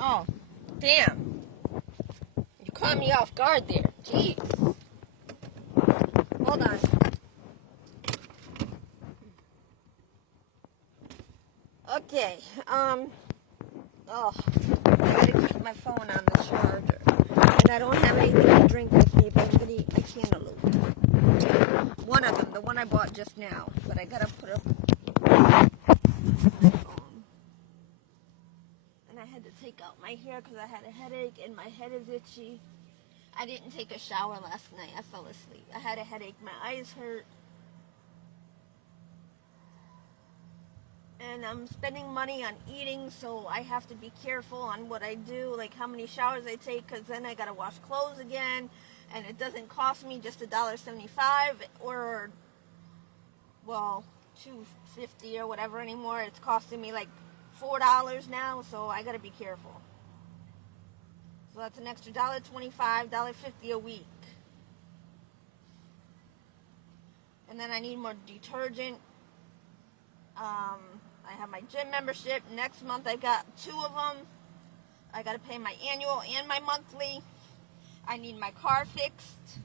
Oh, damn. You caught me off guard there. Jeez. Hold on. Okay, oh, I gotta keep my phone on the charger. And I don't have anything to drink with me, but I'm gonna eat my cantaloupe. One of them, the one I bought just now. But I gotta put up my phone. And I had to take out my hair because I had a headache and my head is itchy. I didn't take a shower last night. I fell asleep. I had a headache. My eyes hurt. And I'm spending money on eating, so I have to be careful on what I do, like how many showers I take, because then I gotta wash clothes again, and it doesn't cost me just $1.75 or, well, $2.50 or whatever anymore. It's costing me like $4 now, so I gotta be careful. So that's an extra $1.25, $1.50 a week. And then I need more detergent. I have my gym membership. Next month I got 2 of them. I got to pay my annual and my monthly. I need my car fixed.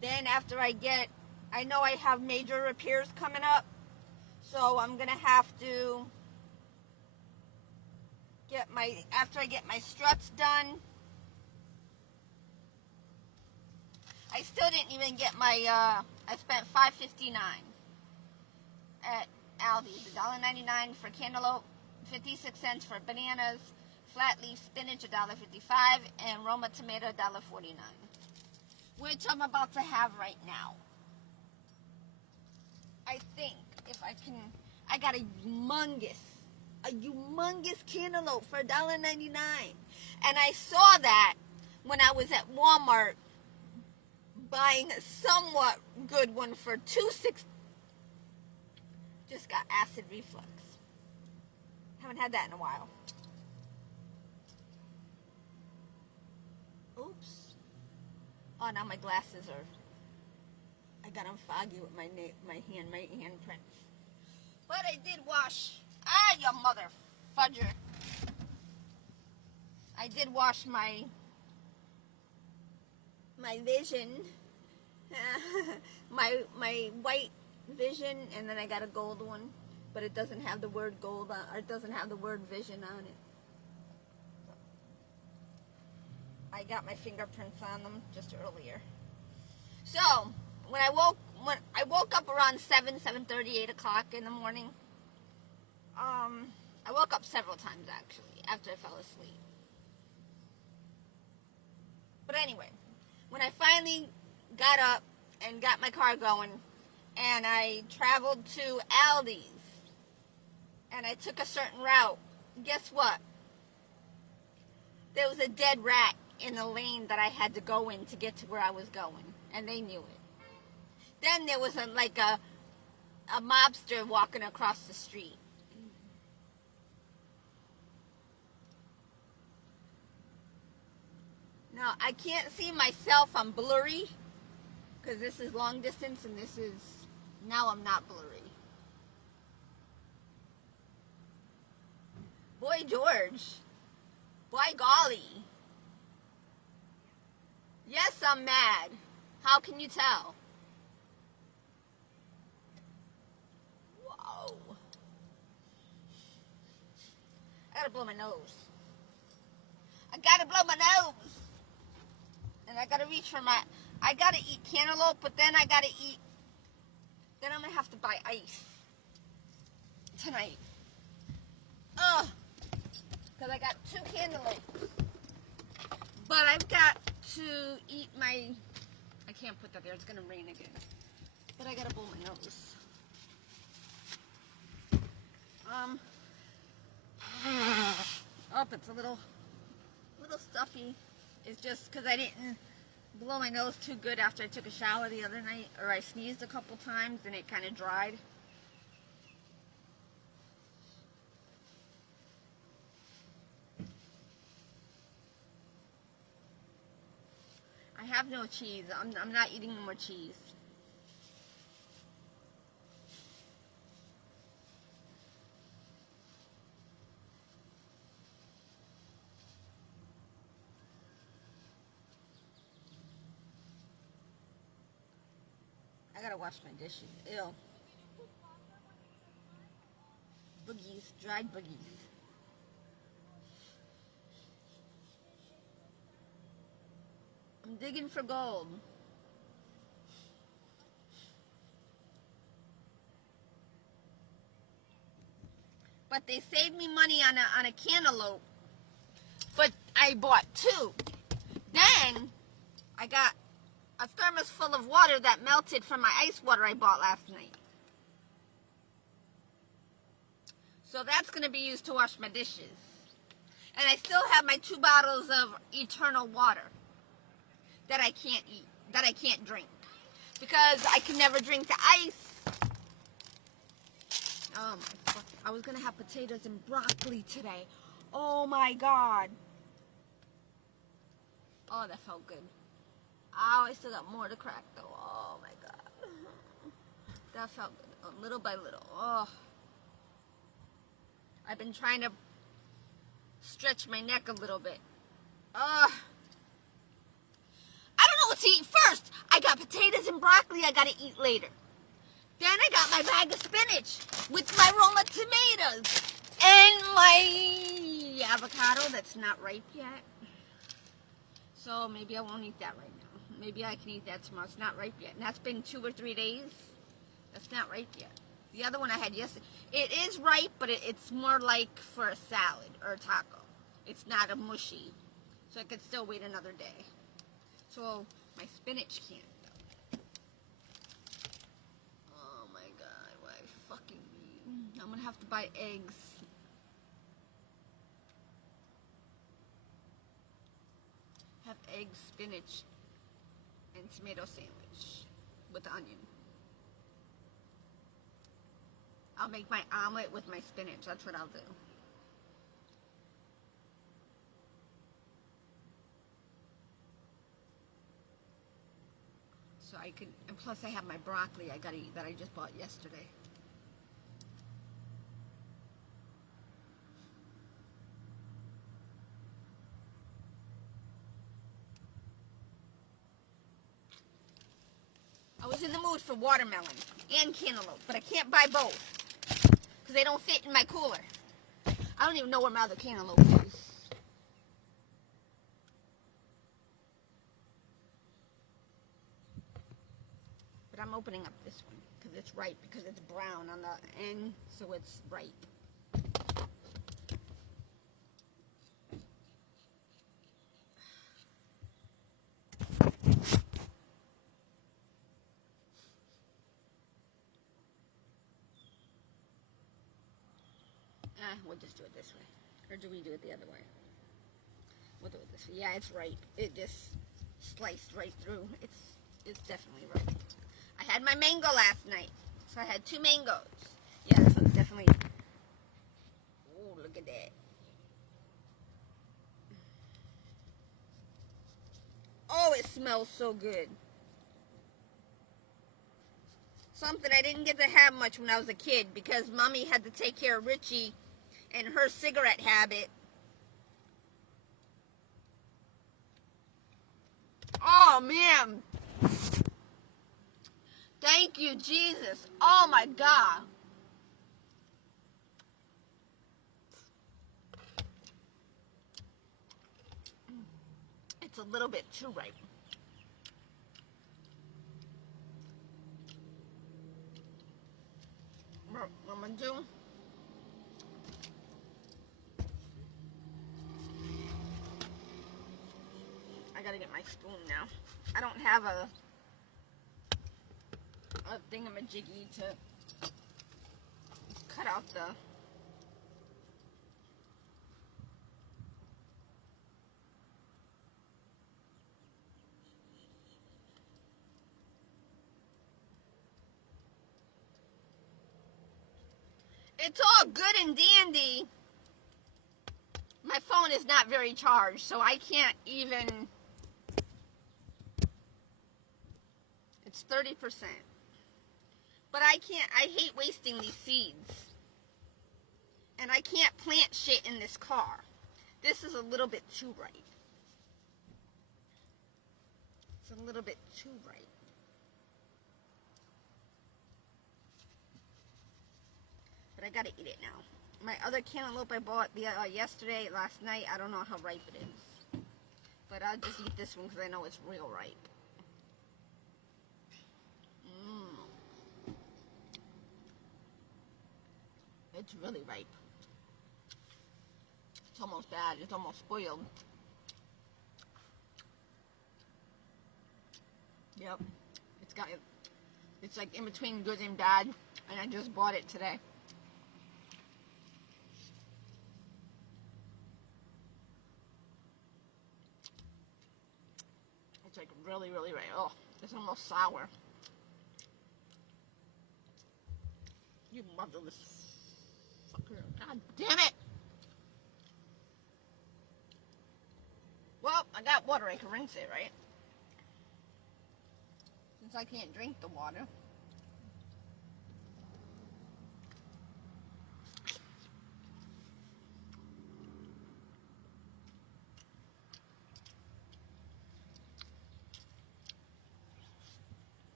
Then after I know I have major repairs coming up. So I'm going to have to after I get my struts done. I still didn't even get my, I spent $5.59 at Aldi's, $1.99 for cantaloupe, 56 cents for bananas, flat leaf spinach, $1.55, and Roma tomato, $1.49, which I'm about to have right now. I think if I can, I got a humongous cantaloupe for $1.99, and I saw that when I was at Walmart buying a somewhat good one for $2.60. Just got acid reflux. Haven't had that in a while. Oops. Oh, now my glasses are, I got them foggy with my handprints. But I did wash, you mother fudger. I did wash my vision, my white vision, and then I got a gold one, but it doesn't have the word gold on, or it doesn't have the word vision on it. I got my fingerprints on them just earlier. So when I woke up around 7:30, 8 o'clock in the morning. I woke up several times actually after I fell asleep. But anyway, when I finally got up and got my car going, and I traveled to Aldi's, and I took a certain route, guess what? There was a dead rat in the lane that I had to go in to get to where I was going, and they knew it. Then there was a mobster walking across the street. Now, I can't see myself, I'm blurry, because this is long distance, and now I'm not blurry. Boy George, by golly. Yes, I'm mad. How can you tell? Whoa. I gotta blow my nose. I gotta blow my nose. And I gotta reach for I gotta eat cantaloupe, but then I'm gonna have to buy ice tonight. Because I got 2 cantaloupes. But I've got to eat I can't put that there, it's gonna rain again. But I gotta blow my nose. It's a little stuffy. It's just because I didn't blow my nose too good after I took a shower the other night, or I sneezed a couple times and it kind of dried. I have no cheese. I'm not eating more cheese. wash my dishes. Ew. Boogies, dried boogies. I'm digging for gold. But they saved me money on a cantaloupe. But I bought 2. Then I got a thermos full of water that melted from my ice water I bought last night. So that's going to be used to wash my dishes. And I still have my 2 bottles of eternal water that I can't eat, that I can't drink. Because I can never drink the ice. Oh my fuck. I was going to have potatoes and broccoli today. Oh my God. Oh, that felt good. Oh, I still got more to crack though. Oh my God. That felt good. Little by little. Oh. I've been trying to stretch my neck a little bit. I don't know what to eat first. I got potatoes and broccoli I gotta eat later. Then I got my bag of spinach with my Roma tomatoes and my avocado that's not ripe yet. So maybe I won't eat that right now. Maybe I can eat that tomorrow. It's not ripe yet. And that's been 2 or 3 days. That's not ripe yet. The other one I had yesterday, it is ripe, but it's more like for a salad or a taco. It's not a mushy. So I could still wait another day. So my spinach can't though. Oh my God, why fucking me? I'm gonna have to buy eggs. Have eggs, spinach, and tomato sandwich with onion. I'll make my omelet with my spinach. That's what I'll do. So I could, and plus I have my broccoli I gotta eat that I just bought yesterday. I was in the mood for watermelon and cantaloupe, but I can't buy both because they don't fit in my cooler. I don't even know where my other cantaloupe is. But I'm opening up this one because it's ripe, because it's brown on the end, so it's ripe. We'll just do it this way. Or do we do it the other way? We'll do it this way. Yeah, it's ripe. It just sliced right through. It's definitely ripe. I had my mango last night. So I had 2 mangoes. Yeah, this one's definitely... Oh, look at that. Oh, it smells so good. Something I didn't get to have much when I was a kid because Mommy had to take care of Richie and her cigarette habit. Oh, man. Thank you, Jesus. Oh, my God. It's a little bit too ripe. What I'm going to do... I gotta get my spoon now. I don't have a thingamajiggy to cut out the... It's all good and dandy. My phone is not very charged, so I can't even... It's 30%. But I hate wasting these seeds. And I can't plant shit in this car. This is a little bit too ripe. It's a little bit too ripe. I gotta eat it now. My other cantaloupe I bought last night, I don't know how ripe it is. But I'll just eat this one because I know it's real ripe. It's really ripe. It's almost bad. It's almost spoiled. Yep. It's like in between good and bad, and I just bought it today. It's like really, really ripe. Oh, it's almost sour. You motherless fucker. God damn it! Well, I got water. I can rinse it, right? Since I can't drink the water.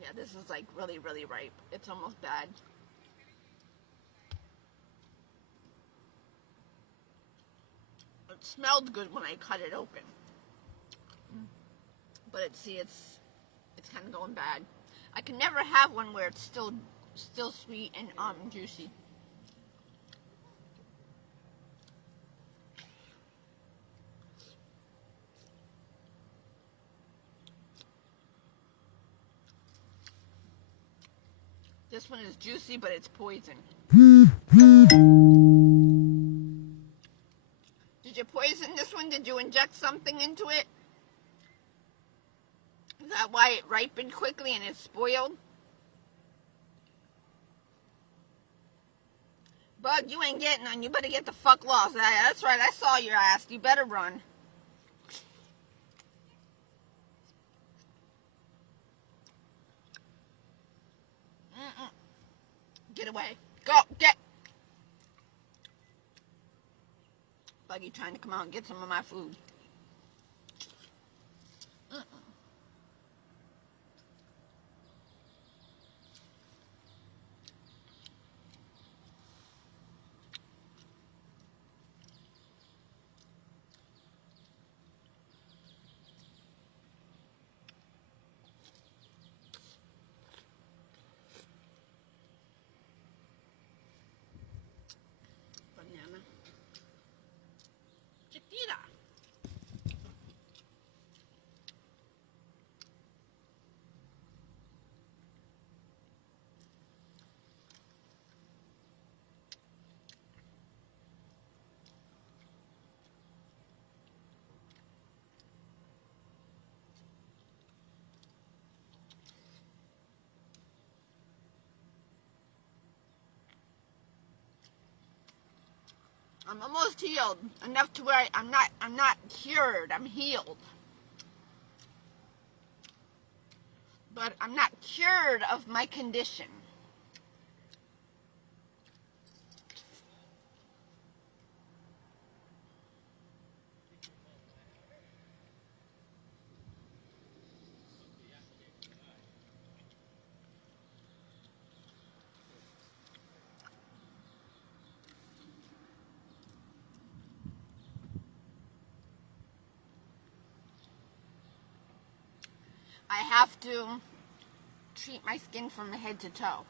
Yeah, this is like really, really ripe. It's almost bad. It smelled good when I cut it open. But it's kind of going bad. I can never have one where it's still sweet and juicy. This one is juicy, but it's poison. Did you poison this one? Did you inject something into it? Is that why it ripened quickly and it's spoiled? Bug, you ain't getting none. You better get the fuck lost. That's right, I saw your ass. You better run. Get away. Go, get. Buggy trying to come out and get some of my food. Banana. Chiquita. I'm almost healed. Enough to where I'm not cured. I'm healed. But I'm not cured of my condition. I have to treat my skin from head to toe.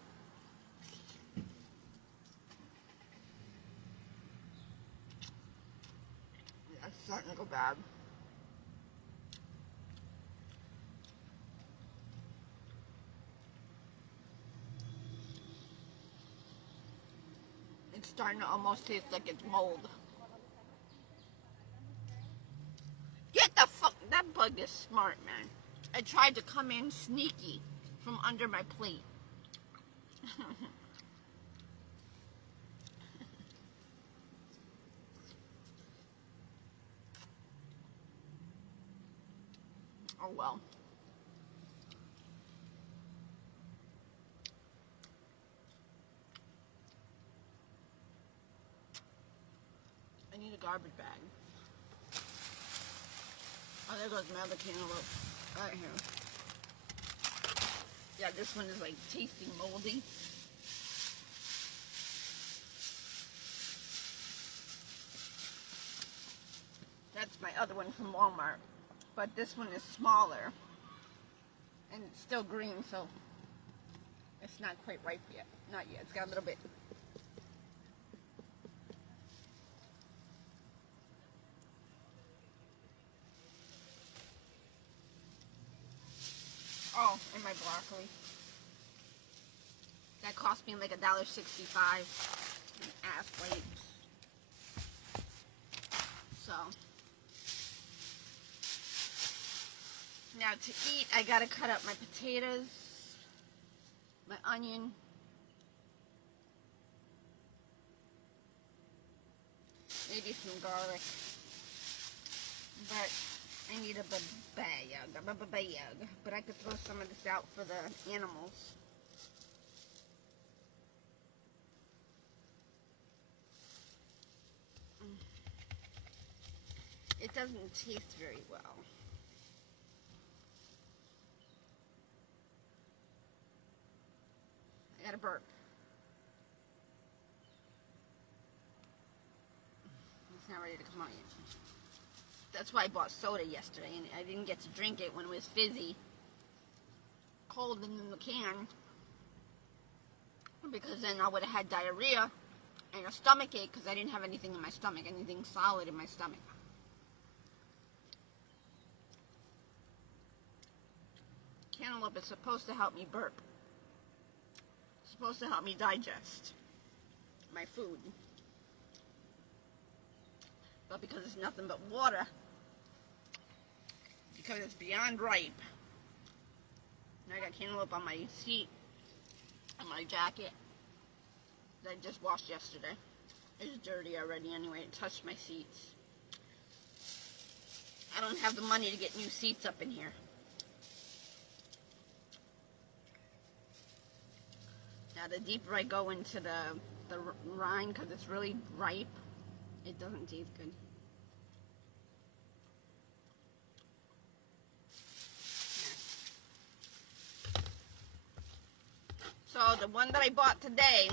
It's starting to go bad. It's starting to almost taste like it's mold. Get the fuck. That bug is smart, man. I tried to come in sneaky from under my plate. Oh well. I need a garbage bag. Oh, there goes my other cantaloupe. Right here. Yeah, this one is like tasting moldy. That's my other one from Walmart. But this one is smaller. And it's still green, so it's not quite ripe yet. Not yet. It's got a little bit. Oh, and my broccoli. That cost me like $1.65 in Athlete. So now to eat, I gotta cut up my potatoes, my onion, maybe some garlic. But I need a babayag. But I could throw some of this out for the animals. It doesn't taste very well. I got a burp. It's not ready to come out yet. That's why I bought soda yesterday, and I didn't get to drink it when it was fizzy, cold in the can, because then I would have had diarrhea and a stomach ache because I didn't have anything in my stomach, anything solid in my stomach. Cantaloupe is supposed to help me burp. It's supposed to help me digest my food. But because it's nothing but water, because it's beyond ripe, and I got cantaloupe on my seat, on my jacket, that I just washed yesterday. It's dirty already anyway. It touched my seats. I don't have the money to get new seats up in here. Now, the deeper I go into the rind, because it's really ripe, it doesn't taste good. So the one that I bought today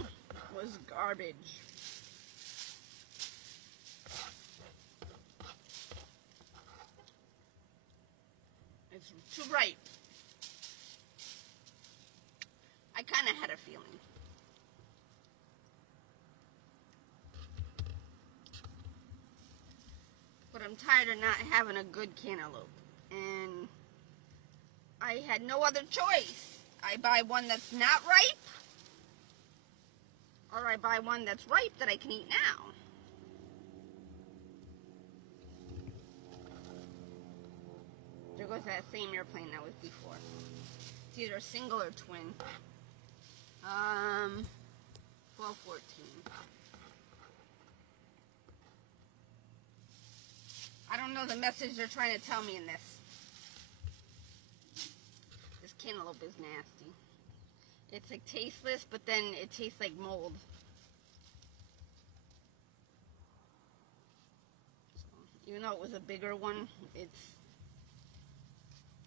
was garbage. It's too ripe. I kind of had a feeling. But I'm tired of not having a good cantaloupe. And I had no other choice. I buy one that's not ripe, or I buy one that's ripe that I can eat now. There goes that same airplane that was before. It's either single or twin. 1214. I don't know the message they're trying to tell me in this. This cantaloupe is nasty. It's like tasteless, but then it tastes like mold. So, even though it was a bigger one, it's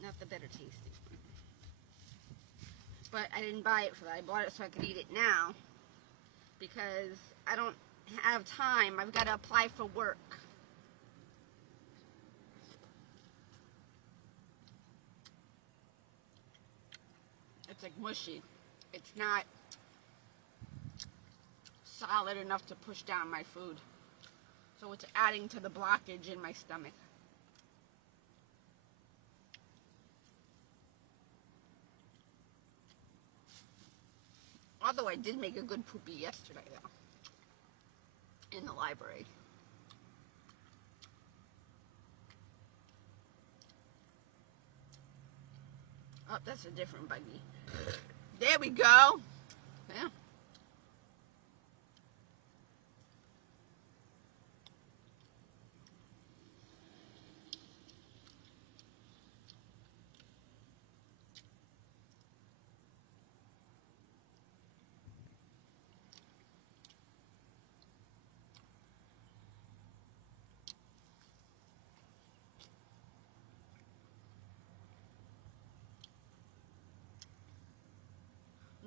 not the better tasting one. But I didn't buy it for that. I bought it so I could eat it now, because I don't have time. I've got to apply for work. It's like mushy. It's not solid enough to push down my food. So it's adding to the blockage in my stomach. Although I did make a good poopy yesterday, though, in the library. Oh, that's a different buggy. There we go. Yeah.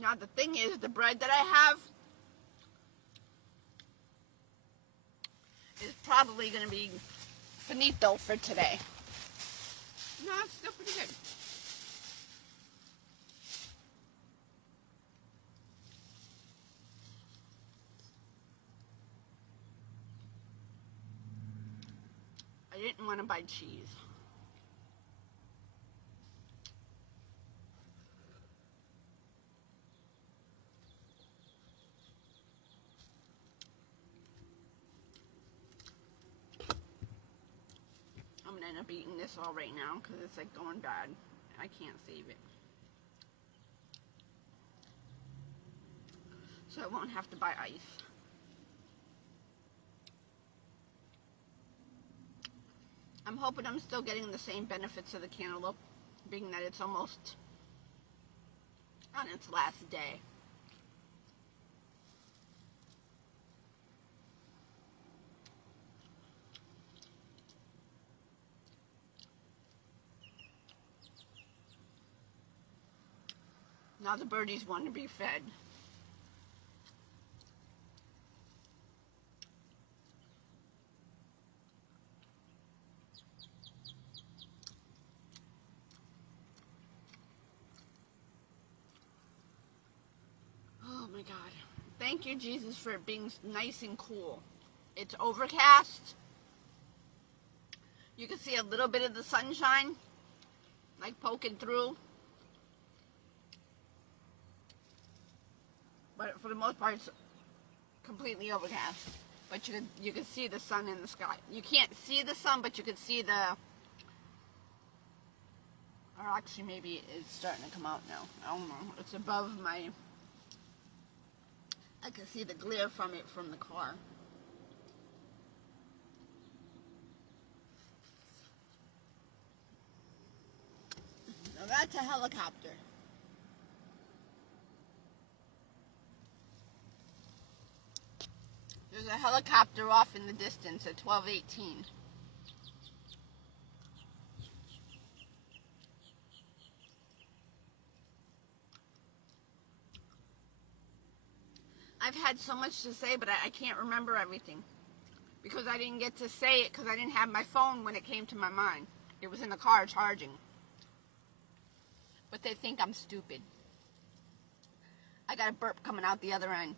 Now the thing is, the bread that I have is probably going to be finito for today. No, it's still pretty good. I didn't want to buy cheese. I'm gonna end up eating this all right now because it's like going bad. I can't save it. So I won't have to buy ice. I'm hoping I'm still getting the same benefits of the cantaloupe, being that it's almost on its last day. Now the birdies want to be fed. Oh my God. Thank you, Jesus, for it being nice and cool. It's overcast. You can see a little bit of the sunshine, like poking through. But for the most part, it's completely overcast. But you can see the sun in the sky. You can't see the sun, but you can see the... Or actually, maybe it's starting to come out now. I don't know. It's above my... I can see the glare from it from the car. Now that's a helicopter. There's a helicopter off in the distance at 12:18. I've had so much to say, but I can't remember everything. Because I didn't get to say it because I didn't have my phone when it came to my mind. It was in the car charging. But they think I'm stupid. I got a burp coming out the other end.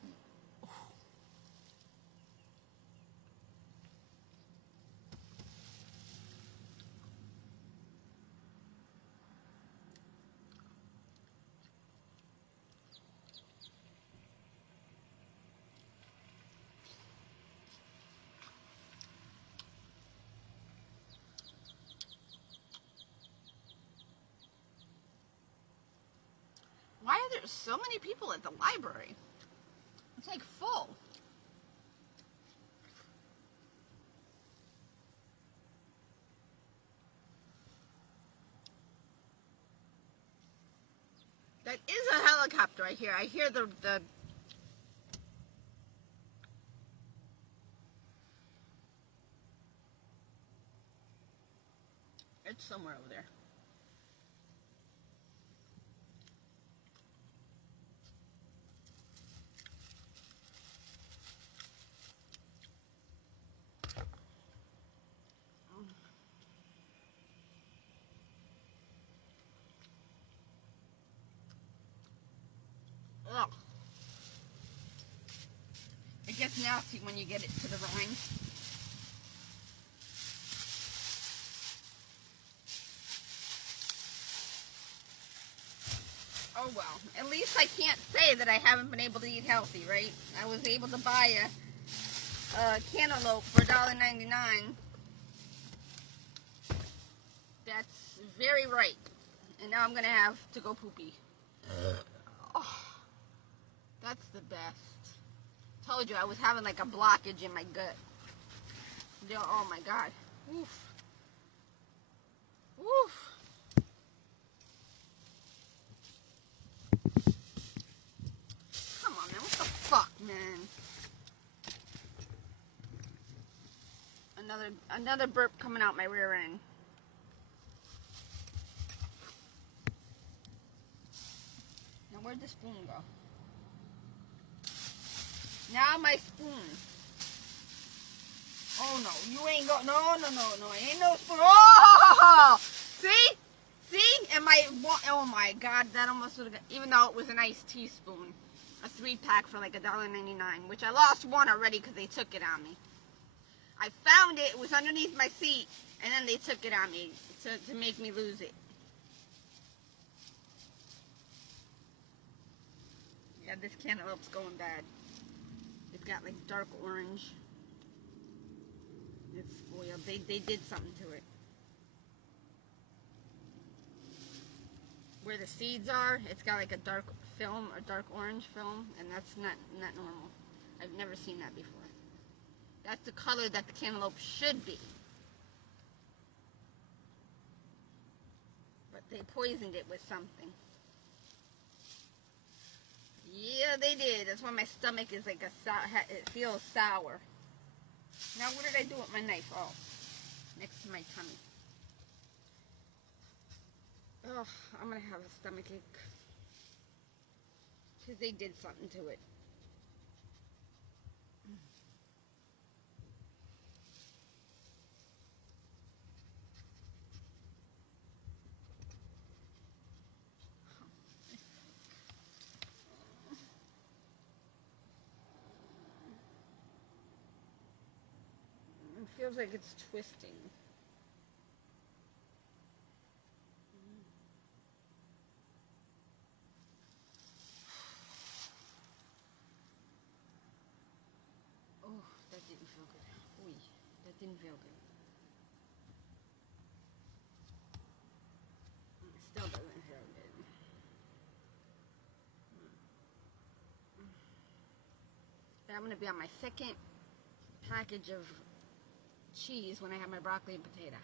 Why are there so many people at the library? It's like full. That is a helicopter I hear. I hear the It's somewhere over there. Ugh. It gets nasty when you get it to the rind. Oh well. At least I can't say that I haven't been able to eat healthy, right? I was able to buy a cantaloupe for $1.99. That's very ripe. And now I'm going to have to go poopy. Oh, that's the best. Told you I was having like a blockage in my gut. Oh my God. Oof. Oof. Come on, man. What the fuck, man? Another burp coming out my rear end. Now Where'd the spoon go? Now my spoon. Oh no, you ain't go. No, ain't no spoon. Oh, see, and oh my God, that almost would have. Even though it was an iced teaspoon, a 3-pack for like $1.99, which I lost one already because they took it on me. I found it. It was underneath my seat, and then they took it on me to make me lose it. Yeah, this cantaloupe's going bad. It's got like dark orange. It's spoiled. They did something to it. Where the seeds are, it's got like a dark film, a dark orange film, and that's not normal. I've never seen that before. That's the color that the cantaloupe should be. But they poisoned it with something. Yeah, they did. That's why my stomach is like it feels sour. Now, what did I do with my knife? Oh, next to my tummy. Oh, I'm going to have a stomach ache. Because they did something to it. It feels like it's twisting. Oh, that didn't feel good. Oy, that didn't feel good. It still doesn't feel good. I'm going to be on my second package of cheese when I have my broccoli and potato.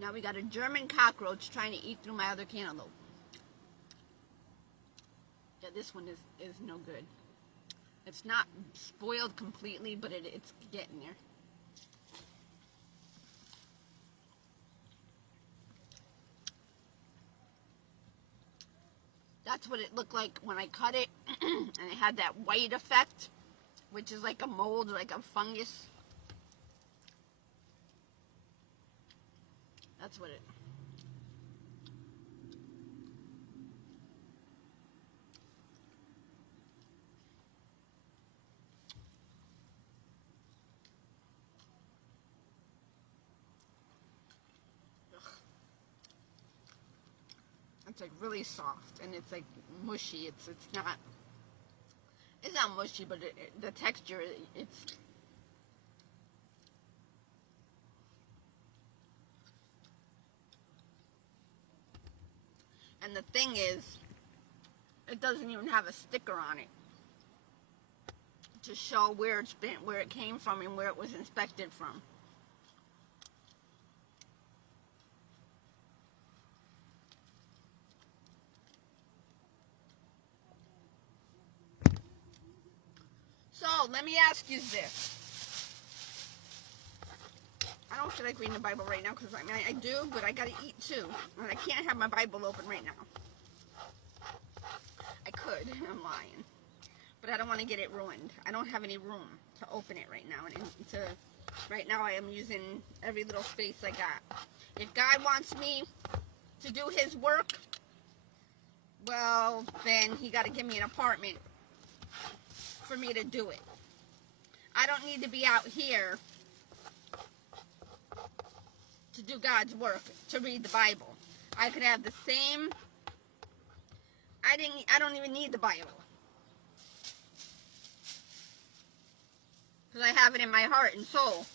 Now we got a German cockroach trying to eat through my other cantaloupe. Yeah, this one is no good. It's not spoiled completely, but it's getting there. That's what it looked like when I cut it, and it had that white effect, which is like a mold, like a fungus. That's what it. Ugh. It's like really soft, and it's like mushy. It's not. It's not mushy, but the texture, it's. And the thing is, it doesn't even have a sticker on it to show where where it came from, and where it was inspected from. So let me ask you this. I don't feel like reading the Bible right now because I do, but I gotta eat too, and I can't have my Bible open right now. I could. I'm lying. But I don't want to get it ruined. I don't have any room to open it right now. Right now I am using every little space I got. If God wants me to do his work, well, then he got to give me an apartment for me to do it. I don't need to be out here to do God's work, to read the Bible. I could have the same. I don't even need the Bible. Because I have it in my heart and soul.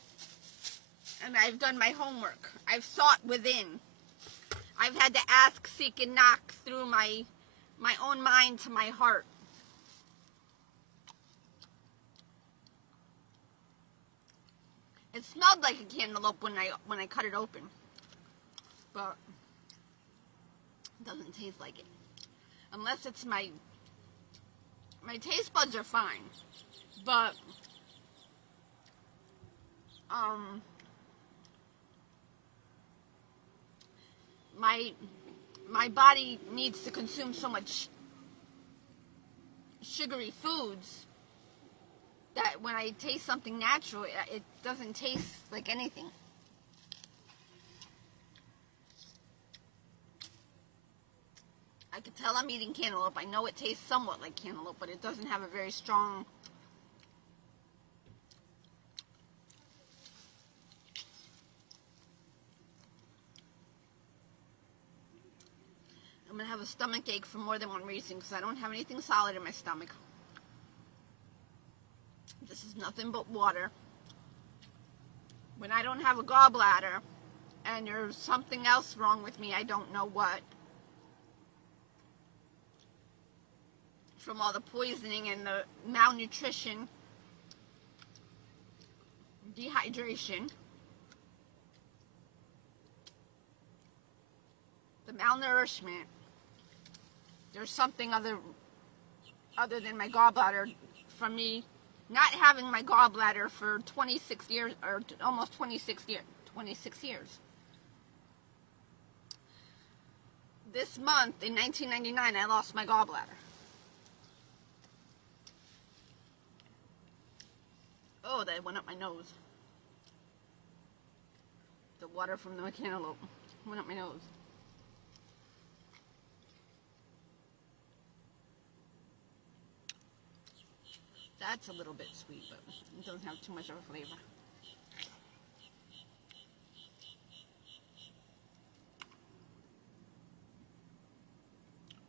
And I've done my homework. I've sought within. I've had to ask, seek, and knock through my own mind to my heart. It smelled like a cantaloupe when I cut it open. But it doesn't taste like it. Unless it's my taste buds are fine. But my body needs to consume so much sugary foods that when I taste something natural, it doesn't taste like anything. I can tell I'm eating cantaloupe. I know it tastes somewhat like cantaloupe, but it doesn't have a very strong I'm going to have a stomach ache for more than one reason, because I don't have anything solid in my stomach. This is nothing but water. When I don't have a gallbladder and there's something else wrong with me, I don't know what, from all the poisoning and the malnutrition, dehydration, the malnourishment, there's something other than my gallbladder from me not having my gallbladder for 26 years, or almost 26 years. This month, in 1999, I lost my gallbladder. Oh, that went up my nose. The water from the cantaloupe went up my nose. That's a little bit sweet, but it doesn't have too much of a flavor.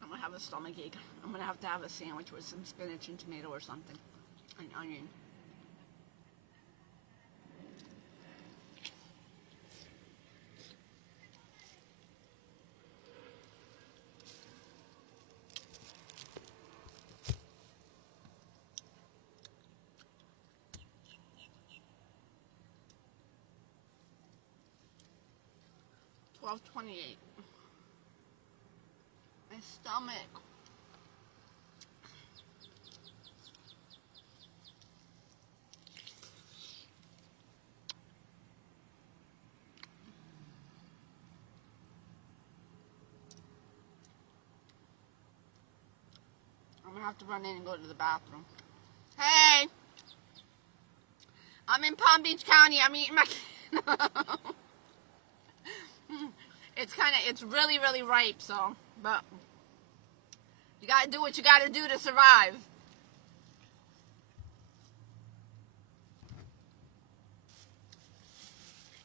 I'm going to have a stomach ache. I'm going to have a sandwich with some spinach and tomato or something. An onion. $12.28. My stomach. I'm going to have to run in and go to the bathroom. Hey! I'm in Palm Beach County. I'm eating my cantaloupe. It's really, really ripe, so, but you gotta do what you gotta do to survive.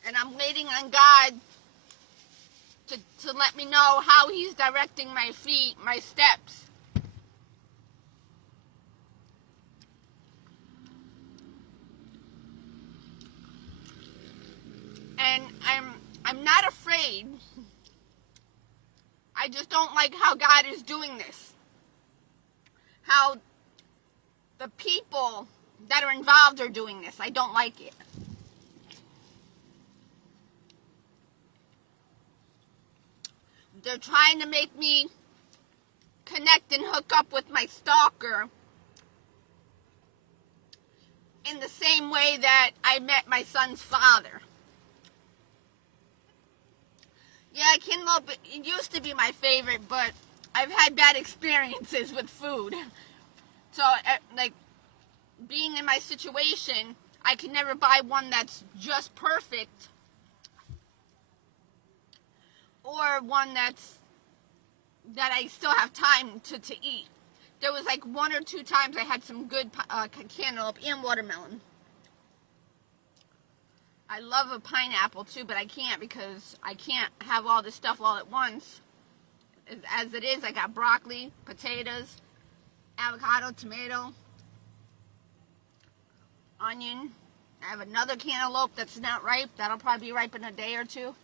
And I'm waiting on God to let me know how He's directing my feet, my steps. And I'm not afraid. I just don't like how God is doing this. How the people that are involved are doing this. I don't like it. They're trying to make me connect and hook up with my stalker in the same way that I met my son's father. Yeah, cantaloupe, it used to be my favorite, but I've had bad experiences with food. So, like, being in my situation, I can never buy one that's just perfect, or one that I still have time to eat. There was like 1 or 2 times I had some good cantaloupe and watermelon. I love a pineapple too, but I can't because I can't have all this stuff all at once. As it is, I got broccoli, potatoes, avocado, tomato, onion. I have another cantaloupe that's not ripe. That'll probably be ripe in a day or two.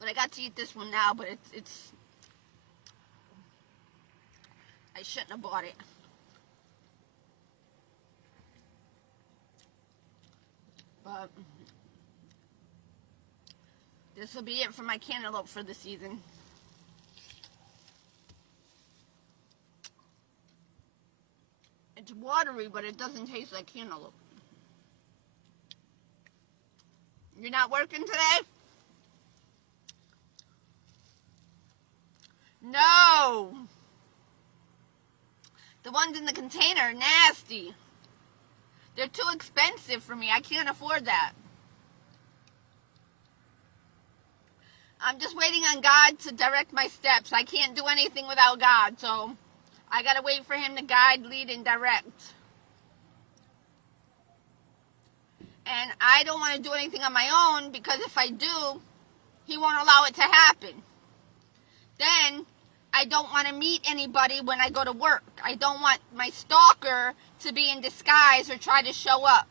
But I got to eat this one now, but it's I shouldn't have bought it. But this will be it for my cantaloupe for the season. It's watery, but it doesn't taste like cantaloupe. You're not working today? No. The ones in the container are nasty. They're too expensive for me. I can't afford that. I'm just waiting on God to direct my steps. I can't do anything without God, so I gotta wait for Him to guide, lead, and direct. And I don't want to do anything on my own, because if I do, He won't allow it to happen. Then I don't want to meet anybody when I go to work. I don't want my stalker to be in disguise or try to show up.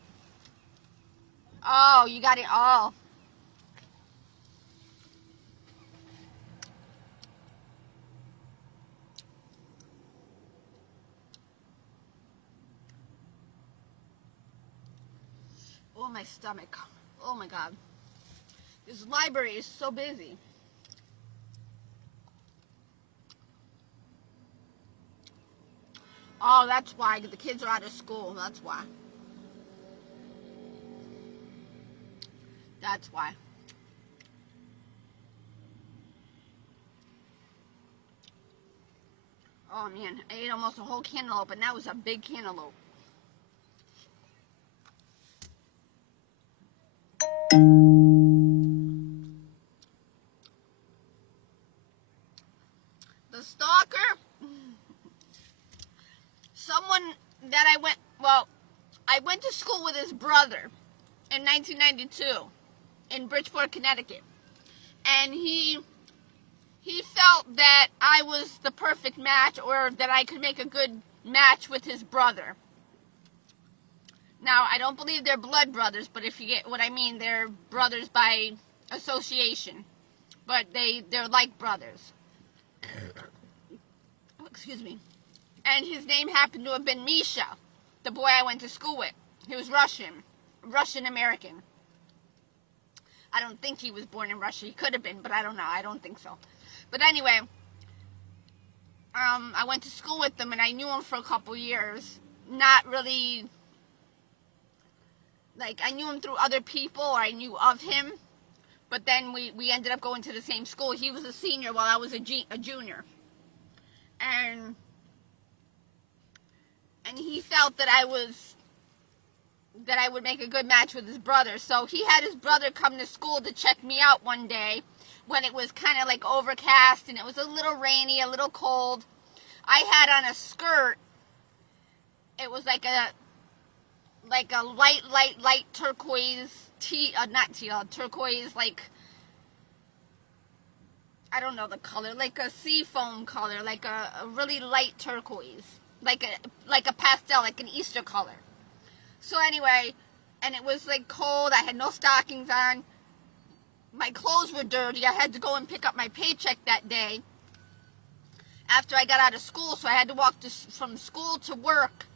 Oh, you got it. Oh. Oh, my stomach. Oh, my God. This library is so busy. Oh, that's why. The kids are out of school. That's why. That's why. Oh, man. I ate almost a whole cantaloupe, and that was a big cantaloupe. The stalker, someone that I went to school with his brother in 1992 in Bridgeport, Connecticut. And he felt that I was the perfect match, or that I could make a good match with his brother. Now, I don't believe they're blood brothers, but if you get what I mean, they're brothers by association. But they're like brothers. Oh, excuse me. And his name happened to have been Misha, the boy I went to school with. He was Russian American. I don't think he was born in Russia. He could have been, but I don't know. I don't think so. But anyway, I went to school with him, and I knew him for a couple years. Not really, like, I knew him through other people, or I knew of him. But then we ended up going to the same school. He was a senior while I was a junior. And he felt that I would make a good match with his brother. So he had his brother come to school to check me out one day when it was kind of like overcast and it was a little rainy, a little cold. I had on a skirt. It was like a light turquoise turquoise, like, I don't know the color, like a seafoam color, like a really light turquoise, like a pastel, like an Easter color. So anyway, and it was like cold. I had no stockings on. My clothes were dirty. I had to go and pick up my paycheck that day after I got out of school, so I had to walk from school to work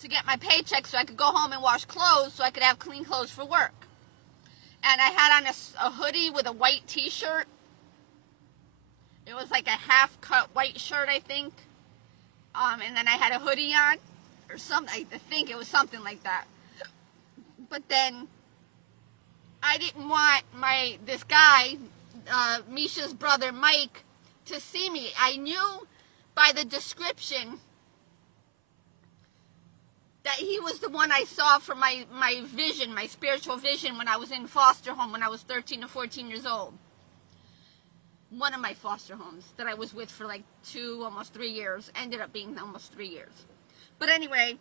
to get my paycheck so I could go home and wash clothes so I could have clean clothes for work. And I had on a hoodie with a white t-shirt. It was like a half-cut white shirt, I think. And then I had a hoodie on, or something. I think it was something like that. But then I didn't want this guy, Misha's brother Mike, to see me. I knew by the description that he was the one I saw from my vision, my spiritual vision, when I was in foster home when I was 13 to 14 years old. One of my foster homes that I was with for like 2, almost 3 years. Ended up being almost 3 years. But anyway,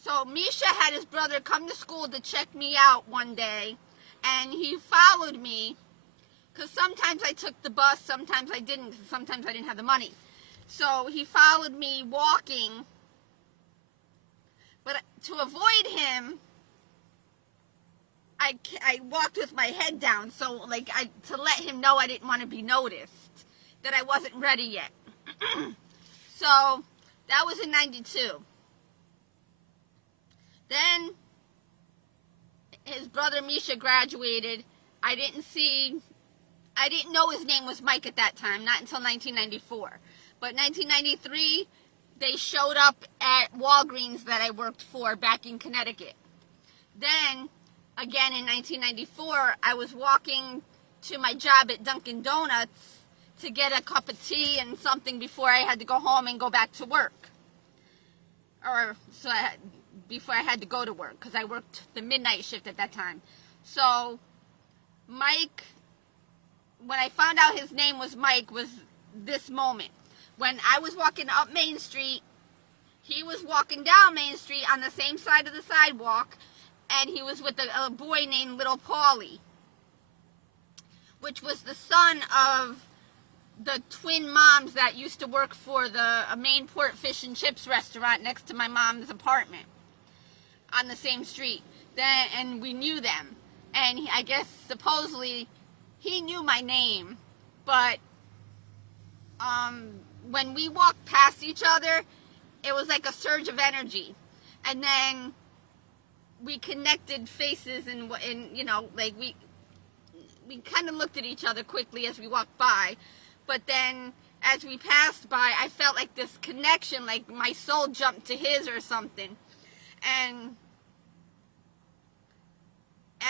so Misha had his brother come to school to check me out one day, and he followed me, because sometimes I took the bus, sometimes I didn't, sometimes I didn't have the money. So he followed me walking, but to avoid him, I walked with my head down, so like to let him know I didn't want to be noticed, that I wasn't ready yet. So that was in 92. Then his brother Misha graduated. I didn't know his name was Mike at that time, not until 1994. But 1993, they showed up at Walgreens that I worked for back in Connecticut. Then again in 1994, I was walking to my job at Dunkin' Donuts to get a cup of tea and something before I had to go home and go back to work. Before I had to go to work, because I worked the midnight shift at that time. So Mike, when I found out his name was Mike, was this moment. When I was walking up Main Street, he was walking down Main Street on the same side of the sidewalk, and he was with a boy named Little Paulie, which was the son of the twin moms that used to work for the Mainport Fish and Chips restaurant next to my mom's apartment on the same street. And we knew them. And I guess supposedly he knew my name, but when we walked past each other, it was like a surge of energy. And then we connected faces, and you know, like we kind of looked at each other quickly as we walked by. But then, as we passed by, I felt like this connection, like my soul jumped to his or something. And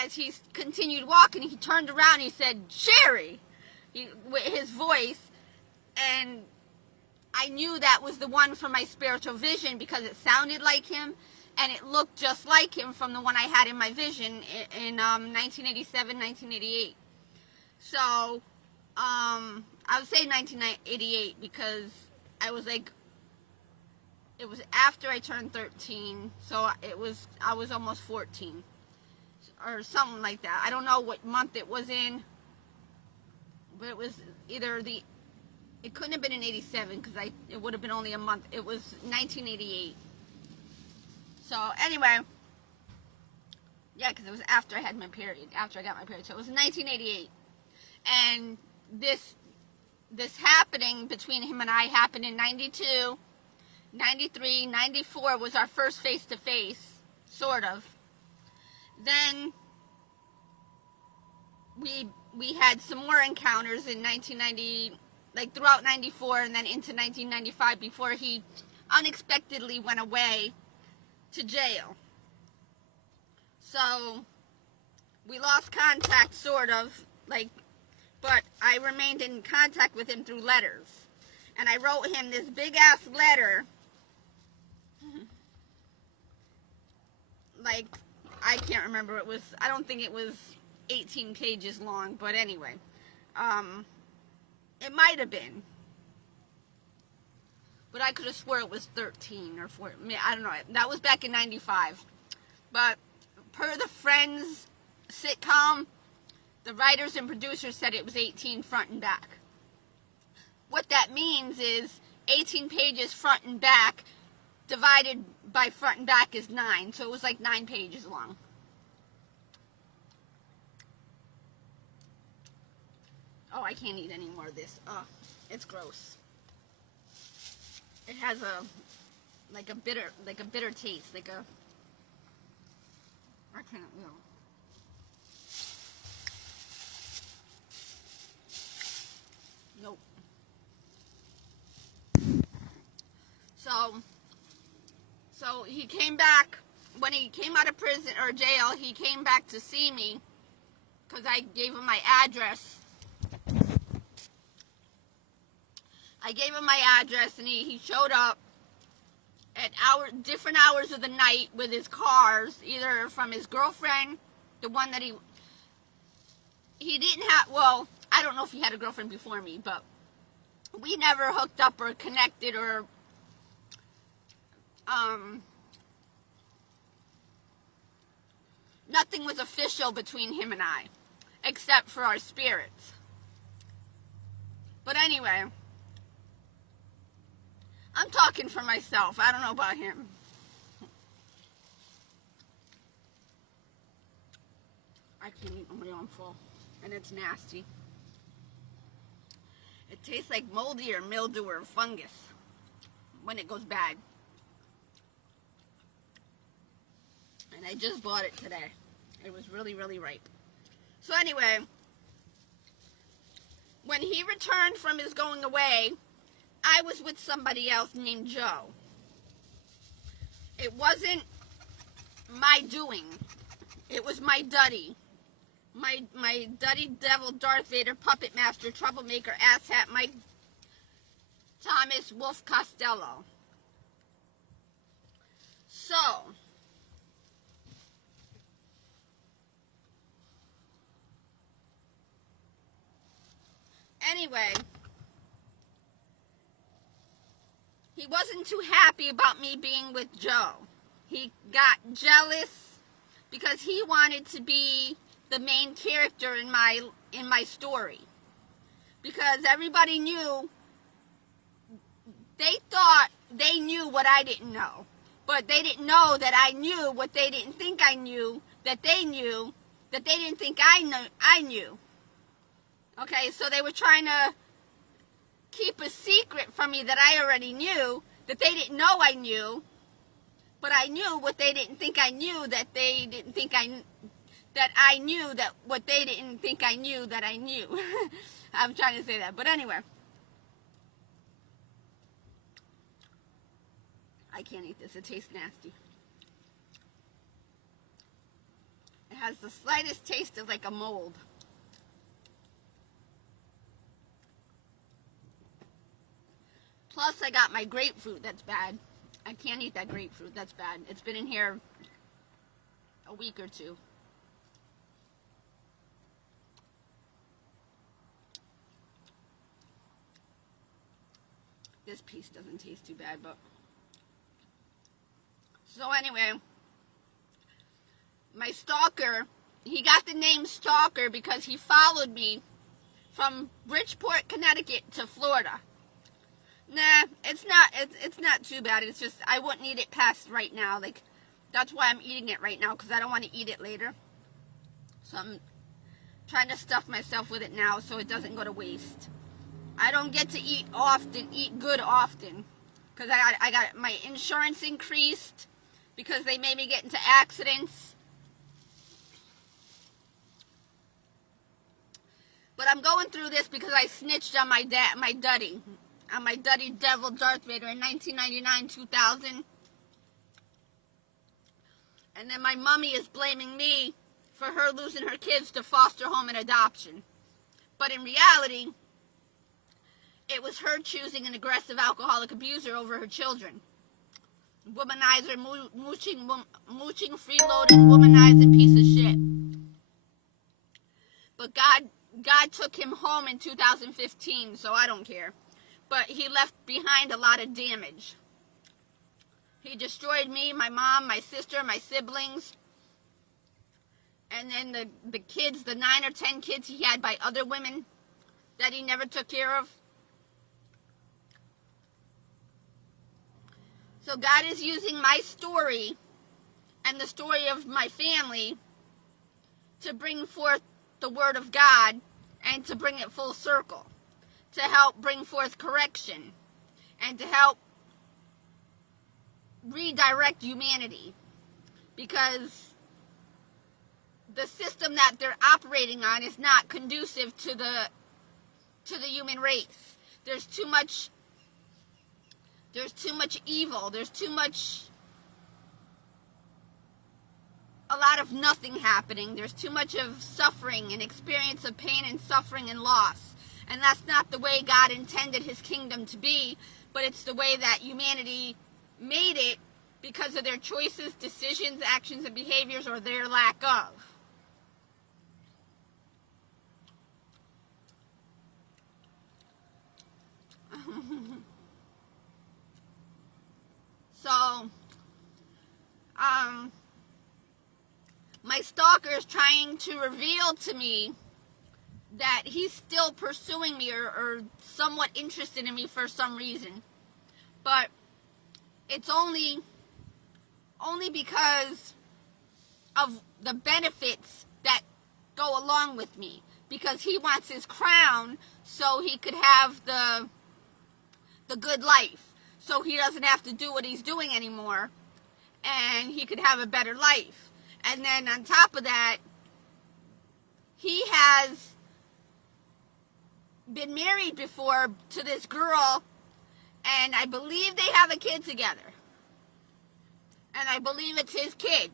as he continued walking, he turned around and he said, "Sherry," with his voice. And I knew that was the one from my spiritual vision because it sounded like him, and it looked just like him from the one I had in my vision in 1987, 1988. So, I would say 1988 because I was like, it was after I turned 13, so I was almost 14 or something like that. I don't know what month it was in, but it was either it couldn't have been in 87 because it would have been only a month. It was 1988. So anyway, yeah, because it was after I had my period, after I got my period. So it was 1988, and this happening between him and I happened in 92, 93, 94 was our first face-to-face, sort of. Then we had some more encounters in 1990, like throughout 94 and then into 1995 before he unexpectedly went away to jail. So we lost contact, sort of, like, but I remained in contact with him through letters. And I wrote him this big-ass letter. Like, I can't remember. I don't think it was 18 pages long, but anyway. It might have been. But I could have swore it was 13 or 14. I don't know. That was back in 95. But per the Friends sitcom, the writers and producers said it was 18 front and back. What that means is 18 pages front and back divided by front and back is 9. So it was like 9 pages long. Oh, I can't eat any more of this. Oh, it's gross. It has a bitter taste, I can't, Nope. So he came back, when he came out of prison or jail, he came back to see me because I gave him my address. And he showed up at different hours of the night with his cars, either from his girlfriend, the one that he didn't have, well, I don't know if he had a girlfriend before me, but we never hooked up or connected or, nothing was official between him and I, except for our spirits. But anyway, I'm talking for myself. I don't know about him. I can't eat my own full, and it's nasty. It tastes like moldy or mildew or fungus when it goes bad. And I just bought it today. It was really, really ripe. So anyway, when he returned from his going away, I was with somebody else named Joe. It wasn't my doing. It was my Duddy. My Duddy Devil Darth Vader Puppet Master Troublemaker Asshat Mike Thomas Wolf Costello. So, anyway, he wasn't too happy about me being with Joe. He got jealous because he wanted to be the main character in my story. Because everybody knew, they thought they knew what I didn't know. But they didn't know that I knew what they didn't think I knew, that they didn't think I knew. Okay, so they were trying to keep a secret from me that I already knew, that they didn't know I knew, but I knew what they didn't think I knew, that they didn't think that I knew that what they didn't think I knew that I knew. I'm trying to say that, but anyway. I can't eat this. It tastes nasty. It has the slightest taste of like a mold. Plus, I got my grapefruit. That's bad. I can't eat that grapefruit. That's bad. It's been in here a week or two. This piece doesn't taste too bad, but... So anyway, my stalker, he got the name Stalker because he followed me from Bridgeport, Connecticut to Florida. Nah, it's not too bad. It's just I wouldn't eat it past right now. Like, that's why I'm eating it right now, because I don't want to eat it later. So I'm trying to stuff myself with it now so it doesn't go to waste. I don't get to eat good often, because I got my insurance increased because they made me get into accidents. But I'm going through this because I snitched on my Duddy. On my Duddy Devil Darth Vader in 1999, 2000. And then my mummy is blaming me for her losing her kids to foster home and adoption. But in reality, it was her choosing an aggressive alcoholic abuser over her children. Womanizer, mooching, freeloading, womanizing piece of shit. But God took him home in 2015, so I don't care. But he left behind a lot of damage. He destroyed me, my mom, my sister, my siblings. And then the kids, the 9 or 10 kids he had by other women that he never took care of. So God is using my story and the story of my family to bring forth the Word of God and to bring it full circle, to help bring forth correction and to help redirect humanity, because the system that they're operating on is not conducive to the human race. There's too much evil. There's a lot of nothing happening. There's too much of suffering and experience of pain and suffering and loss. And that's not the way God intended his kingdom to be, but it's the way that humanity made it because of their choices, decisions, actions, and behaviors, or their lack of. So, my stalker is trying to reveal to me that he's still pursuing me or somewhat interested in me for some reason. But it's only because of the benefits that go along with me. Because he wants his crown so he could have the good life. So he doesn't have to do what he's doing anymore. And he could have a better life. And then on top of that, he has been married before to this girl, and I believe they have a kid together. And I believe it's his kid.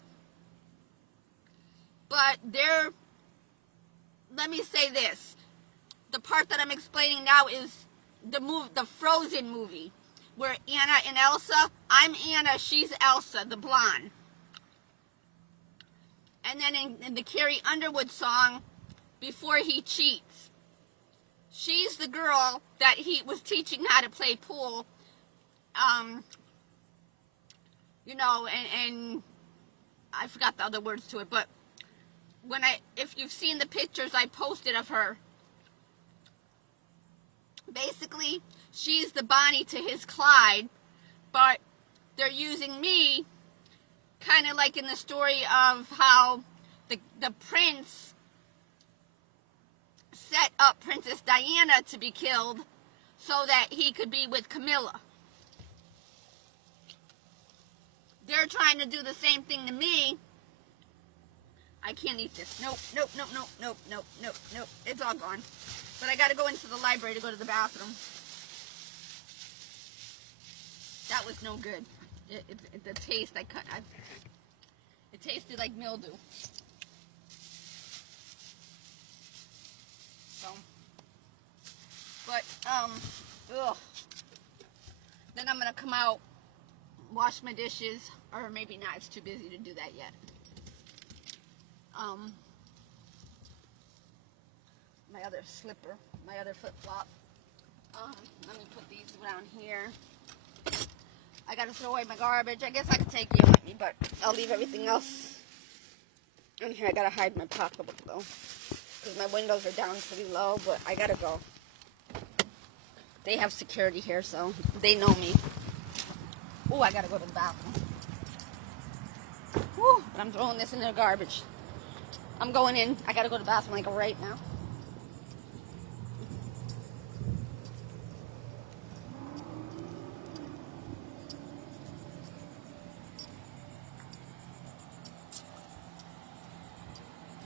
But let me say this. The part that I'm explaining now is the Frozen movie, where Anna and Elsa, I'm Anna, she's Elsa, the blonde. And then in the Carrie Underwood song, Before He Cheats, she's the girl that he was teaching how to play pool. And I forgot the other words to it, but if you've seen the pictures I posted of her, basically she's the Bonnie to his Clyde, but they're using me kind of like in the story of how the prince set up Princess Diana to be killed so that he could be with Camilla. They're trying to do the same thing to me. I can't eat this. Nope. It's all gone. But I got to go into the library to go to the bathroom. That was no good. The taste, it tasted like mildew. So, but, then I'm going to come out, wash my dishes, or maybe not, it's too busy to do that yet. My other slipper, my other flip-flop. Let me put these around here. I gotta throw away my garbage. I guess I could take you with me, but I'll leave everything else in here. I gotta hide my pocketbook though, because my windows are down pretty low, but I gotta go. They have security here, so they know me. Oh, I gotta go to the bathroom. Whew, but I'm throwing this in the garbage. I'm going in. I gotta go to the bathroom like right now.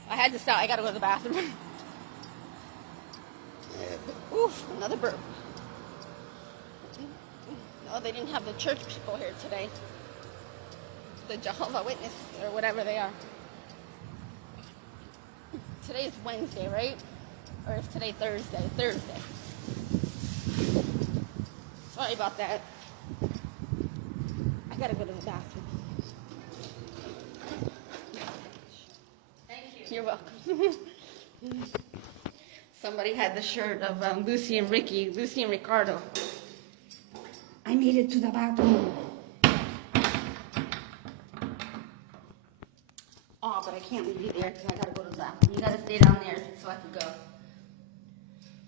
I had to stop. I gotta go to the bathroom. Oof, another burp. Oh, they didn't have the church people here today. The Jehovah's Witness or whatever they are. Today's Wednesday, right? Or is today Thursday? Thursday. Sorry about that. I gotta go to the bathroom. Thank you. You're welcome. Somebody had the shirt of Lucy and Ricardo. I made it to the bathroom. Oh, but I can't leave you there because I gotta go to the bathroom. You gotta stay down there so I can go.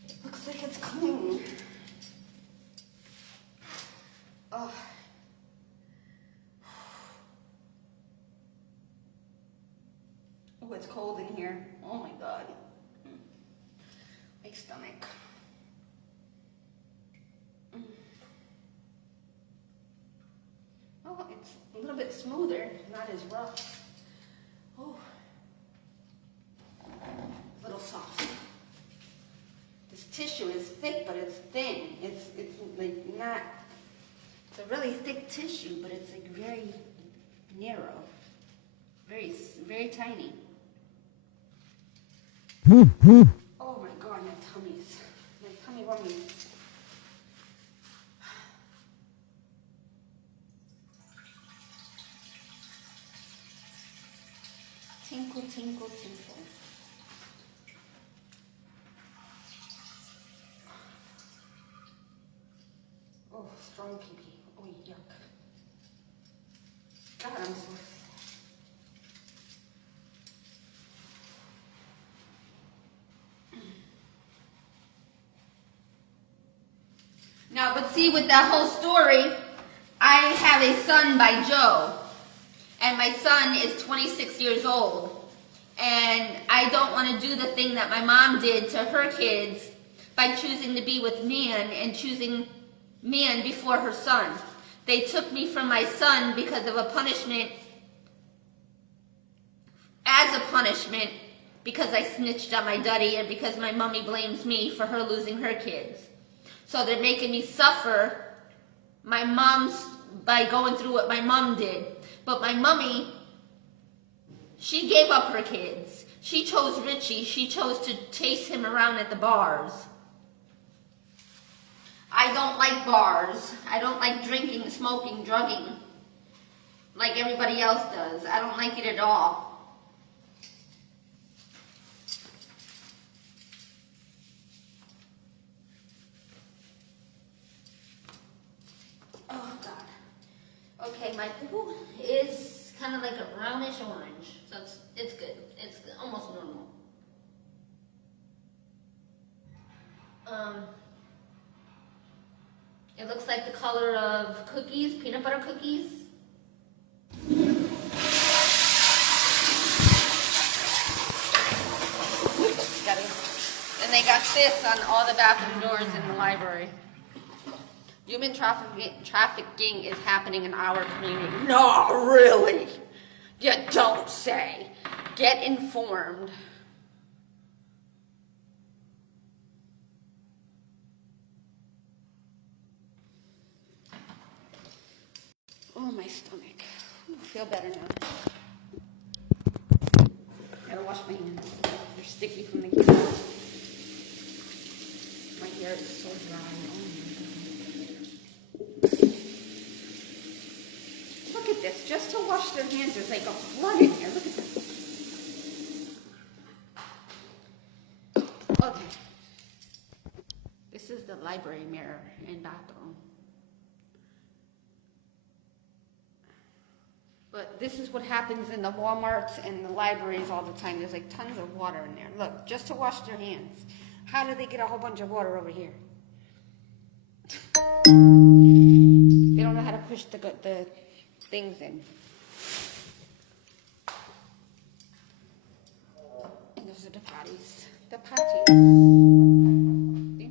It looks like it's clean. Oh. Oh, it's cold in here. Oh my God. My stomach. Oh, it's a little bit smoother, not as rough. Oh, a little soft. This tissue is thick, but it's thin. It's like not. It's a really thick tissue, but it's like very narrow, very tiny. Oh my God, my tummy rummies. Tinkle, tinkle, tinkle. Oh, strong pee-pee. Oh, yuck. God, I'm so sick. Now, but see, with that whole story, I have a son by Joe. And my son is 26 years old. And I don't want to do the thing that my mom did to her kids by choosing to be with man and choosing man before her son. They took me from my son because of a punishment, as a punishment, because I snitched on my daddy and because my mommy blames me for her losing her kids. So they're making me suffer by going through what my mom did. But my mommy She gave up her kids. She chose Richie. She chose to chase him around at the bars. I don't like bars. I don't like drinking, smoking, drugging like everybody else does. I don't like it at all. Oh, God. Okay, my poo is kind of like a brownish orange. So it's good. It's almost normal. It looks like the color of cookies, peanut butter cookies. And they got this on all the bathroom doors in the library. Human trafficking is happening in our community. No, really? You don't say. Get informed. Oh, my stomach. I feel better now. Gotta wash my hands. They're sticky from the camera. My hair is so dry. Oh my God. Look at this. Just to wash their hands, there's like a flood in here. Look at this. Okay. This is the library mirror and bathroom. But this is what happens in the Walmarts and the libraries all the time. There's like tons of water in there. Look, just to wash their hands. How do they get a whole bunch of water over here? They don't know how to push the things in. And those are the potties. The potties. See?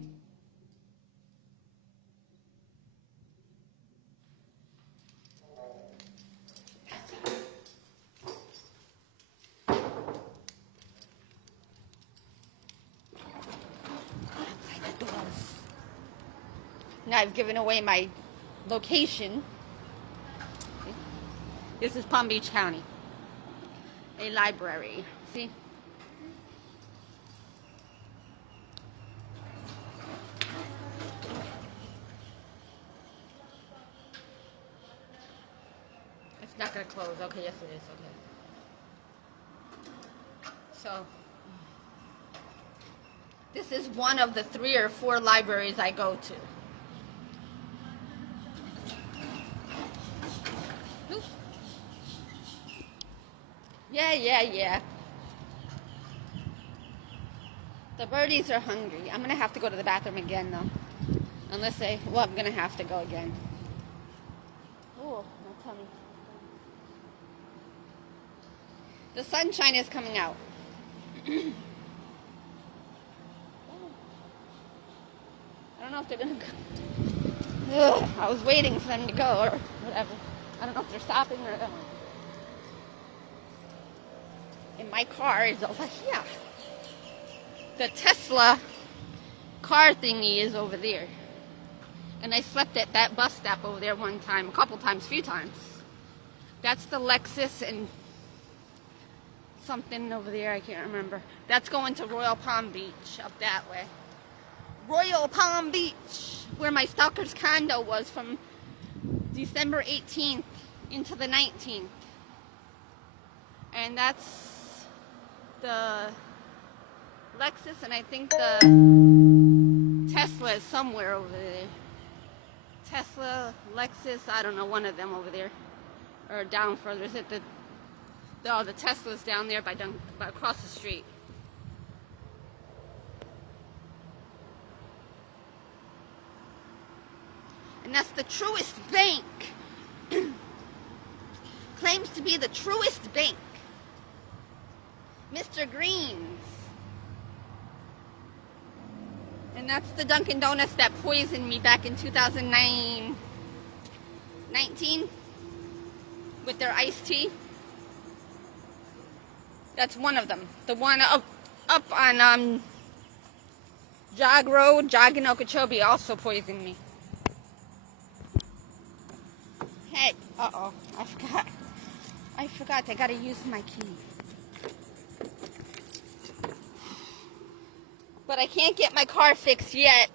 Now I've given away my location. See? This is Palm Beach County. A library. See? It's not going to close. Okay, yes it is. Okay. So, this is one of the 3 or 4 libraries I go to. Yeah. The birdies are hungry. I'm going to have to go to the bathroom again, though. I'm going to have to go again. Oh, my tummy. The sunshine is coming out. I don't know if they're going to go. Ugh, I was waiting for them to go or whatever. I don't know if they're stopping or not. And my car is over here. The Tesla car thingy is over there. And I slept at that bus stop over there one time, a few times. That's the Lexus and something over there, I can't remember. That's going to Royal Palm Beach, up that way. Royal Palm Beach, where my stalker's condo was from December 18th into the 19th. And that's the Lexus, and I think the Tesla is somewhere over there. Tesla, Lexus, I don't know, one of them over there. Or down further. Is it the Tesla's down there by across the street. And that's the Truist Bank. Claims to be the Truist Bank. Mr. Green's. And that's the Dunkin' Donuts that poisoned me back in 2019 with their iced tea. That's one of them. The one up on Jog Road, Jog in Okeechobee, also poisoned me. Hey, I forgot. I gotta use my key. But I can't get my car fixed yet.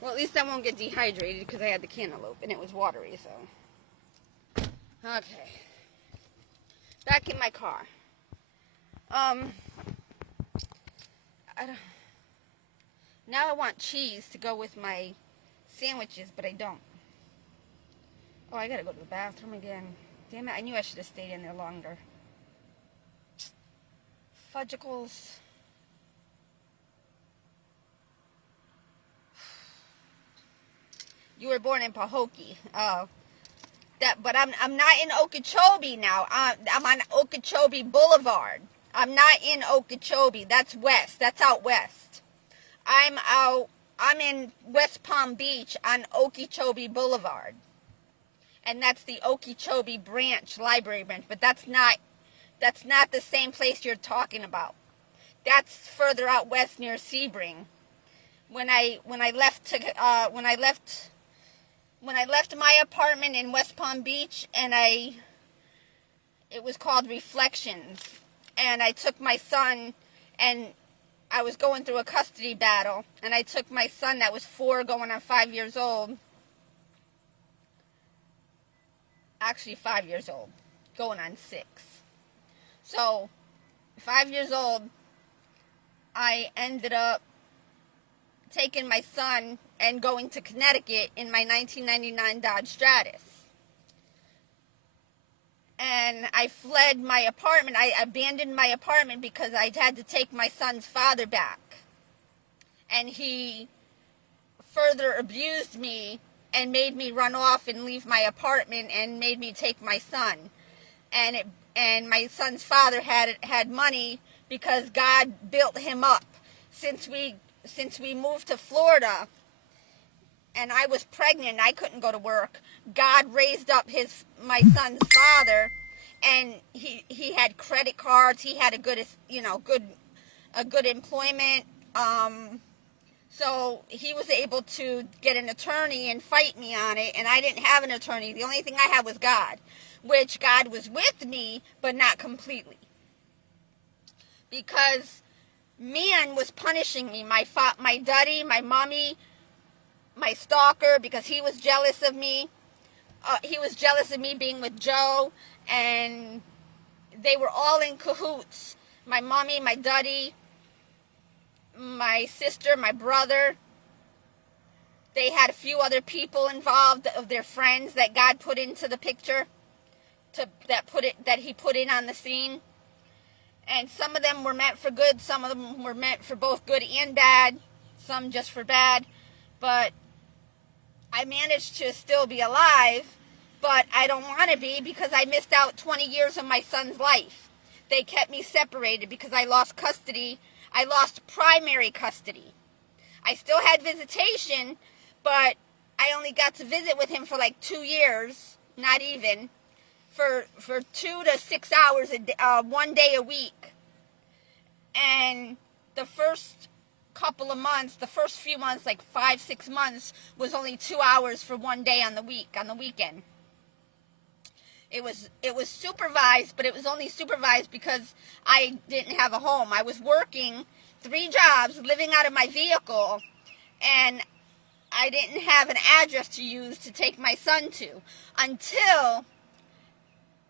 Well, at least I won't get dehydrated because I had the cantaloupe and it was watery, so. Okay. Back in my car. I don't, now I want cheese to go with my sandwiches, but I don't. Oh, I gotta go to the bathroom again. Damn it, I knew I should have stayed in there longer. Fudgicles. You were born in Pahokee. But I'm not in Okeechobee now. I'm on Okeechobee Boulevard. I'm not in Okeechobee. That's west. That's out west. I'm in West Palm Beach on Okeechobee Boulevard. And that's the Okeechobee branch, library branch. But that's not the same place you're talking about. That's further out west near Sebring. When I left my apartment in West Palm Beach, and it was called Reflections, and I took my son, and I was going through a custody battle, and I took my son that was 4 going on 5 years old, actually 5 years old, going on 6. So, 5 years old, I ended up taking my son and going to Connecticut in my 1999 Dodge Stratus. And I fled my apartment. I abandoned my apartment because I had to take my son's father back. And he further abused me and made me run off and leave my apartment and made me take my son. And my son's father had money because God built him up. Since we moved to Florida and I was pregnant, I couldn't go to work. God raised up my son's father, and he had credit cards. He had a good employment. So he was able to get an attorney and fight me on it, and I didn't have an attorney. The only thing I had was God, which God was with me, but not completely. Because man was punishing me. My daddy, my mommy, my stalker, because he was jealous of me. He was jealous of me being with Joe, and they were all in cahoots. My mommy, my daddy, my sister, my brother. They had a few other people involved of their friends that God put into the picture, that he put in on the scene. And some of them were meant for good, some of them were meant for both good and bad, some just for bad. But I managed to still be alive, but I don't want to be because I missed out 20 years of my son's life. They kept me separated because I lost custody. I lost primary custody. I still had visitation, but I only got to visit with him for like 2 years, not even, for 2 to 6 hours, 1 day a week. And the first couple of months, the first few months, like 5-6 months, was only 2 hours for 1 day on the weekend. It was supervised, but it was only supervised because I didn't have a home. I was working 3 jobs, living out of my vehicle, and I didn't have an address to use to take my son to until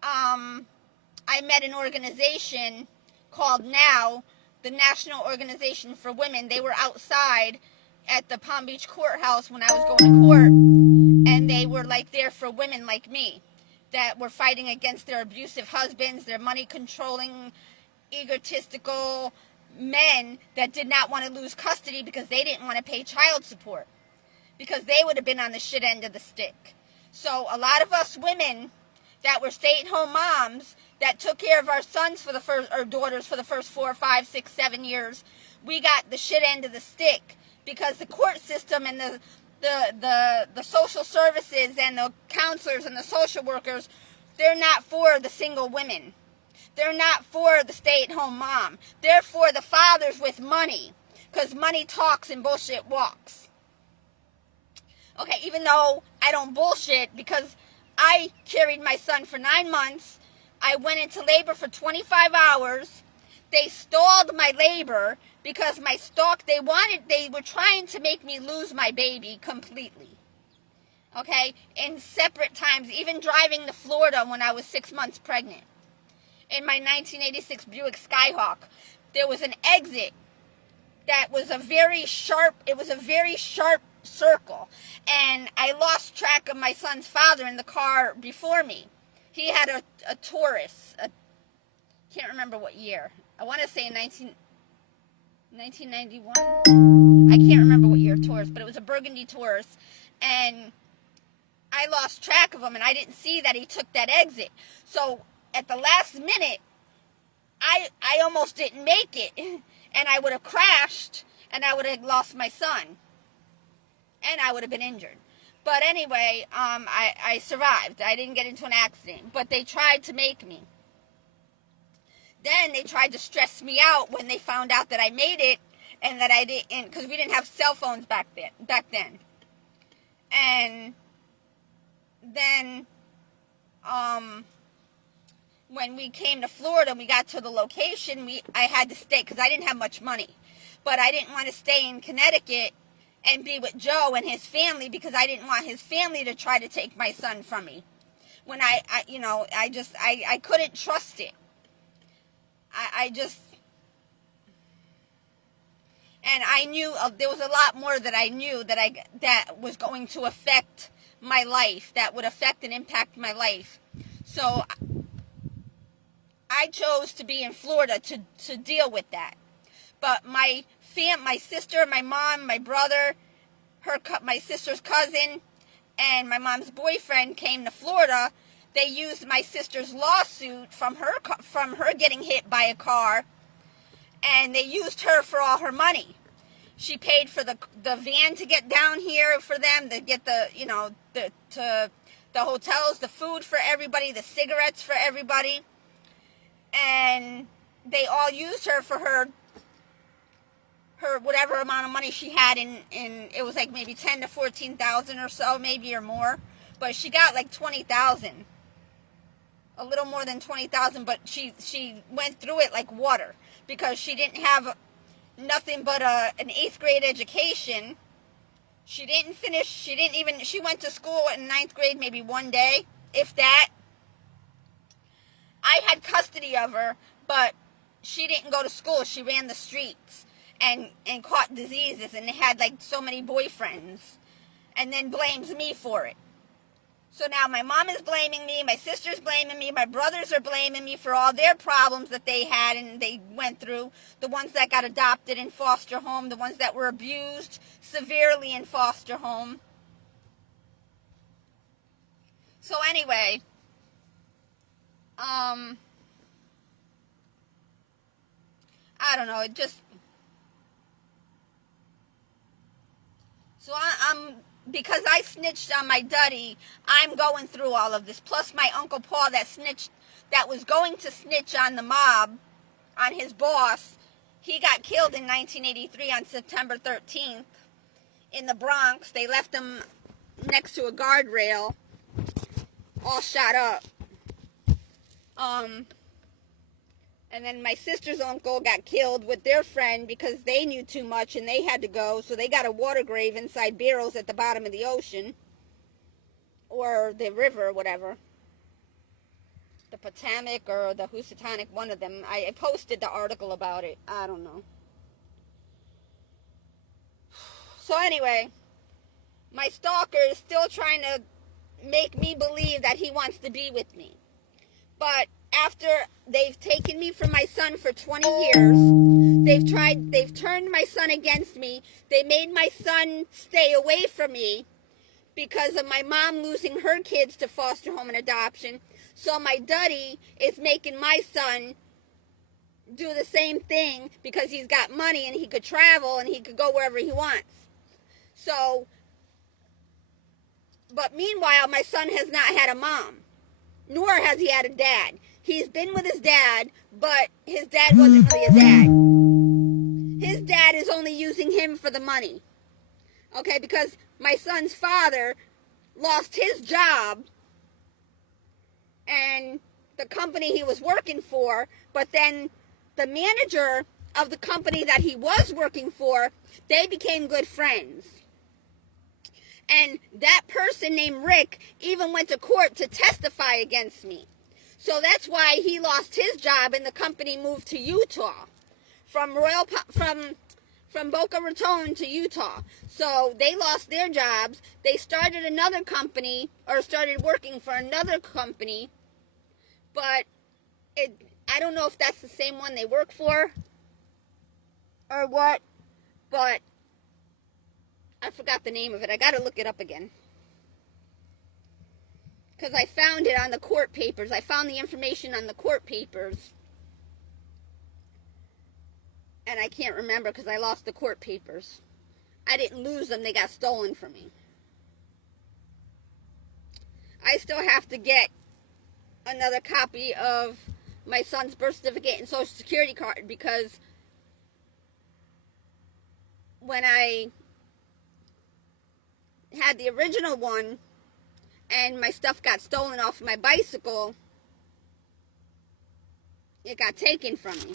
I met an organization called NOW, the National Organization for Women. They were outside at the Palm Beach courthouse when I was going to court, and they were like there for women like me that were fighting against their abusive husbands, their money controlling, egotistical men that did not want to lose custody because they didn't want to pay child support, because they would have been on the shit end of the stick. So a lot of us women that were stay-at-home moms that took care of our sons or daughters for the first 4, 5, 6, 7 years, we got the shit end of the stick because the court system and the social services and the counselors and the social workers, they're not for the single women. They're not for the stay-at-home mom. They're for the fathers with money, because money talks and bullshit walks. Okay, even though I don't bullshit, because I carried my son for 9 months. I went into labor for 25 hours. They stalled my labor because my stalk, they were trying to make me lose my baby completely. Okay? In separate times, even driving to Florida when I was 6 months pregnant. In my 1986 Buick Skyhawk, there was an exit that was a very sharp circle, and I lost track of my son's father in the car before me. He had a Taurus, can't remember what year. I want to say 1991. I can't remember what year Taurus, but it was a burgundy Taurus, and I lost track of him, and I didn't see that he took that exit. So at the last minute, I almost didn't make it, and I would have crashed, and I would have lost my son, and I would have been injured. But anyway, I survived. I didn't get into an accident, but they tried to make me. Then they tried to stress me out when they found out that I made it, and that I didn't, because we didn't have cell phones back then. And then, when we came to Florida and we got to the location, I had to stay because I didn't have much money. But I didn't want to stay in Connecticut and be with Joe and his family because I didn't want his family to try to take my son from me. When I couldn't trust it. And I knew there was a lot more that I knew that was going to affect my life, that would affect and impact my life. So I chose to be in Florida to deal with that. But my sister, my mom, my brother, my sister's cousin, and my mom's boyfriend came to Florida. They used my sister's lawsuit from her getting hit by a car, and they used her for all her money. She paid for the van to get down here for them, to get the hotels, the food for everybody, the cigarettes for everybody. And they all used her for her whatever amount of money she had in it was like maybe 10 to 14,000 or so, maybe, or more. But she got like 20,000. A little more than 20,000, but she went through it like water because she didn't have nothing but an 8th grade education. She didn't finish, she went to school in 9th grade maybe one day, if that. I had custody of her, but she didn't go to school. She ran the streets and caught diseases and had like so many boyfriends, and then blames me for it. So now my mom is blaming me, my sister's blaming me, my brothers are blaming me for all their problems that they had and they went through. The ones that got adopted in foster home, the ones that were abused severely in foster home. So anyway, I don't know, it just, so I'm, because I snitched on my duddy, I'm going through all of this. Plus my Uncle Paul that was going to snitch on the mob, on his boss, he got killed in 1983 on September 13th in the Bronx. They left him next to a guardrail, all shot up. And then my sister's uncle got killed with their friend because they knew too much and they had to go. So they got a water grave inside barrels at the bottom of the ocean. Or the river, or whatever. The Potomac or the Housatonic, one of them. I posted the article about it. I don't know. So anyway, my stalker is still trying to make me believe that he wants to be with me. But after they've taken me from my son for 20 years, they've turned my son against me. They made my son stay away from me because of my mom losing her kids to foster home and adoption. So my duddy is making my son do the same thing because he's got money and he could travel and he could go wherever he wants. So, but meanwhile, my son has not had a mom, nor has he had a dad. He's been with his dad, but his dad wasn't really a dad. His dad is only using him for the money. Okay, because my son's father lost his job, and the company he was working for, but then the manager of the company that he was working for, they became good friends. And that person named Rick even went to court to testify against me. So that's why he lost his job and the company moved to Utah. From Boca Raton to Utah. So they lost their jobs. They started another company, or started working for another company. But I don't know if that's the same one they work for or what. But I forgot the name of it. I got to look it up again. Because I found it on the court papers. I found the information on the court papers. And I can't remember because I lost the court papers. I didn't lose them. They got stolen from me. I still have to get another copy of my son's birth certificate and social security card, because when I had the original one and my stuff got stolen off of my bicycle, it got taken from me.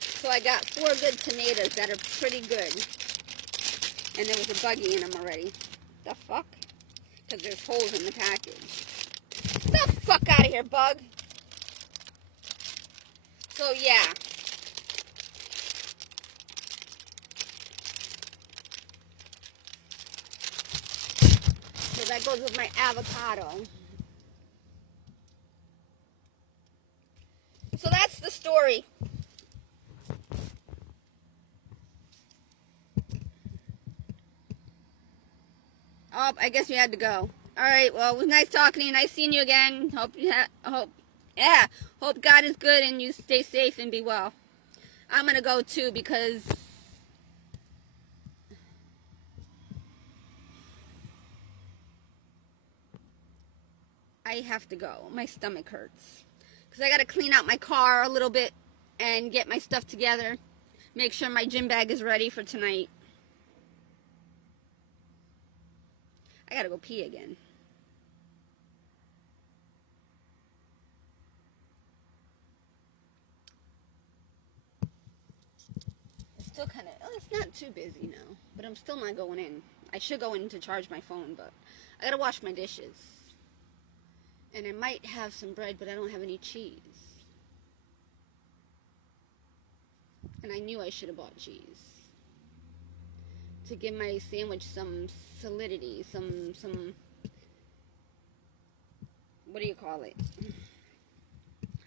So I got 4 good tomatoes that are pretty good. And there was a buggy in them already. The fuck? Because there's holes in the package. The fuck out of here, bug. So yeah. So that goes with my avocado. So that's the story. Oh, I guess we had to go. All right. Well, it was nice talking to you. Nice seeing you again. Hope God is good and you stay safe and be well. I'm gonna go too because I have to go. My stomach hurts because I gotta clean out my car a little bit and get my stuff together. Make sure my gym bag is ready for tonight. I gotta go pee again. It's still kind of, it's not too busy now, but I'm still not going in. I should go in to charge my phone, but I gotta wash my dishes. And I might have some bread, but I don't have any cheese. And I knew I should have bought cheese to give my sandwich some solidity, some what do you call it?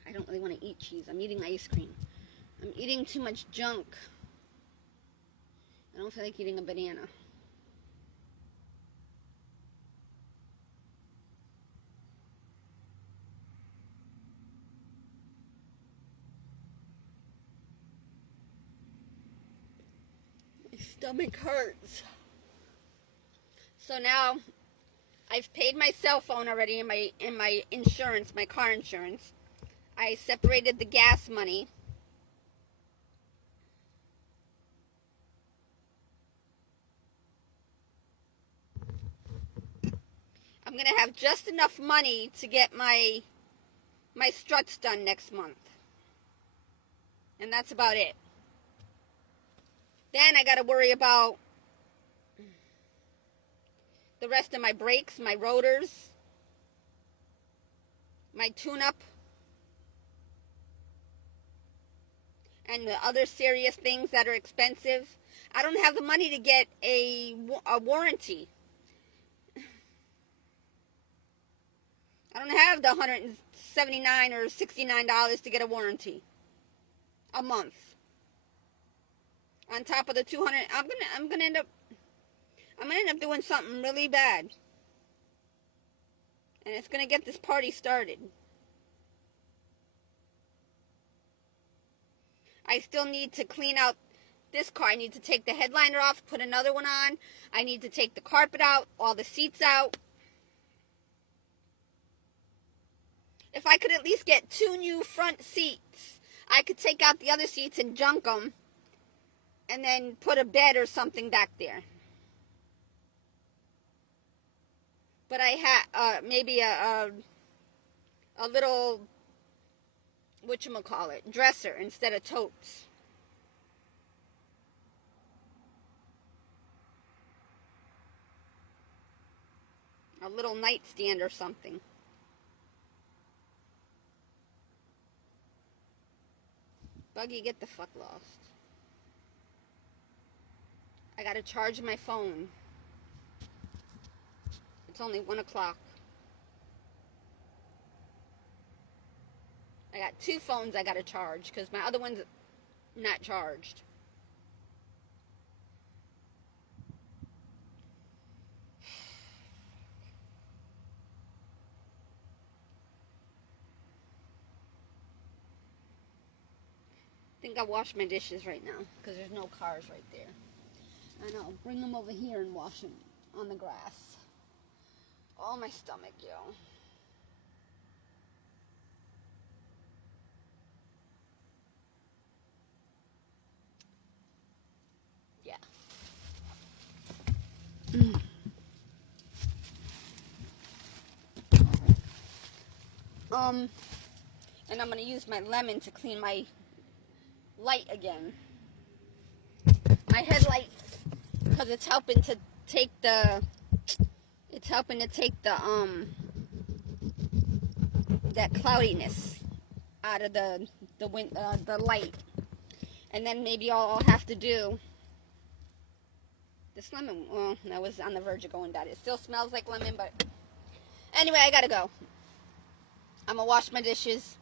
I don't really want to eat cheese. I'm eating ice cream. I'm eating too much junk. I don't feel like eating a banana. My stomach hurts. So now I've paid my cell phone already in my insurance, my car insurance. I separated the gas money. I'm going to have just enough money to get my struts done next month. And that's about it. Then I got to worry about the rest of my brakes, my rotors, my tune-up, and the other serious things that are expensive. I don't have the money to get a warranty. I don't have the $179 or $69 to get a warranty a month. On top of the $200, I'm gonna end up doing something really bad, and it's gonna get this party started. I still need to clean out this car. I need to take the headliner off, put another one on. I need to take the carpet out, all the seats out. If I could at least get 2 new front seats, I could take out the other seats and junk them, and then put a bed or something back there. But I had maybe a a little, whatchamacallit, dresser instead of totes. A little nightstand or something. Buggy, get the fuck lost. I gotta charge my phone. It's only 1 o'clock. I got 2 phones I gotta charge because my other one's not charged. I think I'll wash my dishes right now because there's no cars right there. I know. Bring them over here and wash them on the grass. Oh, my stomach, yo. Yeah. And I'm going to use my lemon to clean my light again. My headlight, because it's helping to take the, that cloudiness out of the light. And then maybe all I'll have to do, this lemon, well, I was on the verge of going down. It still smells like lemon, but anyway, I gotta go. I'm gonna wash my dishes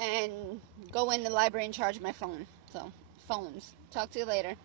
and go in the library and charge my phone. So, phones. Talk to you later.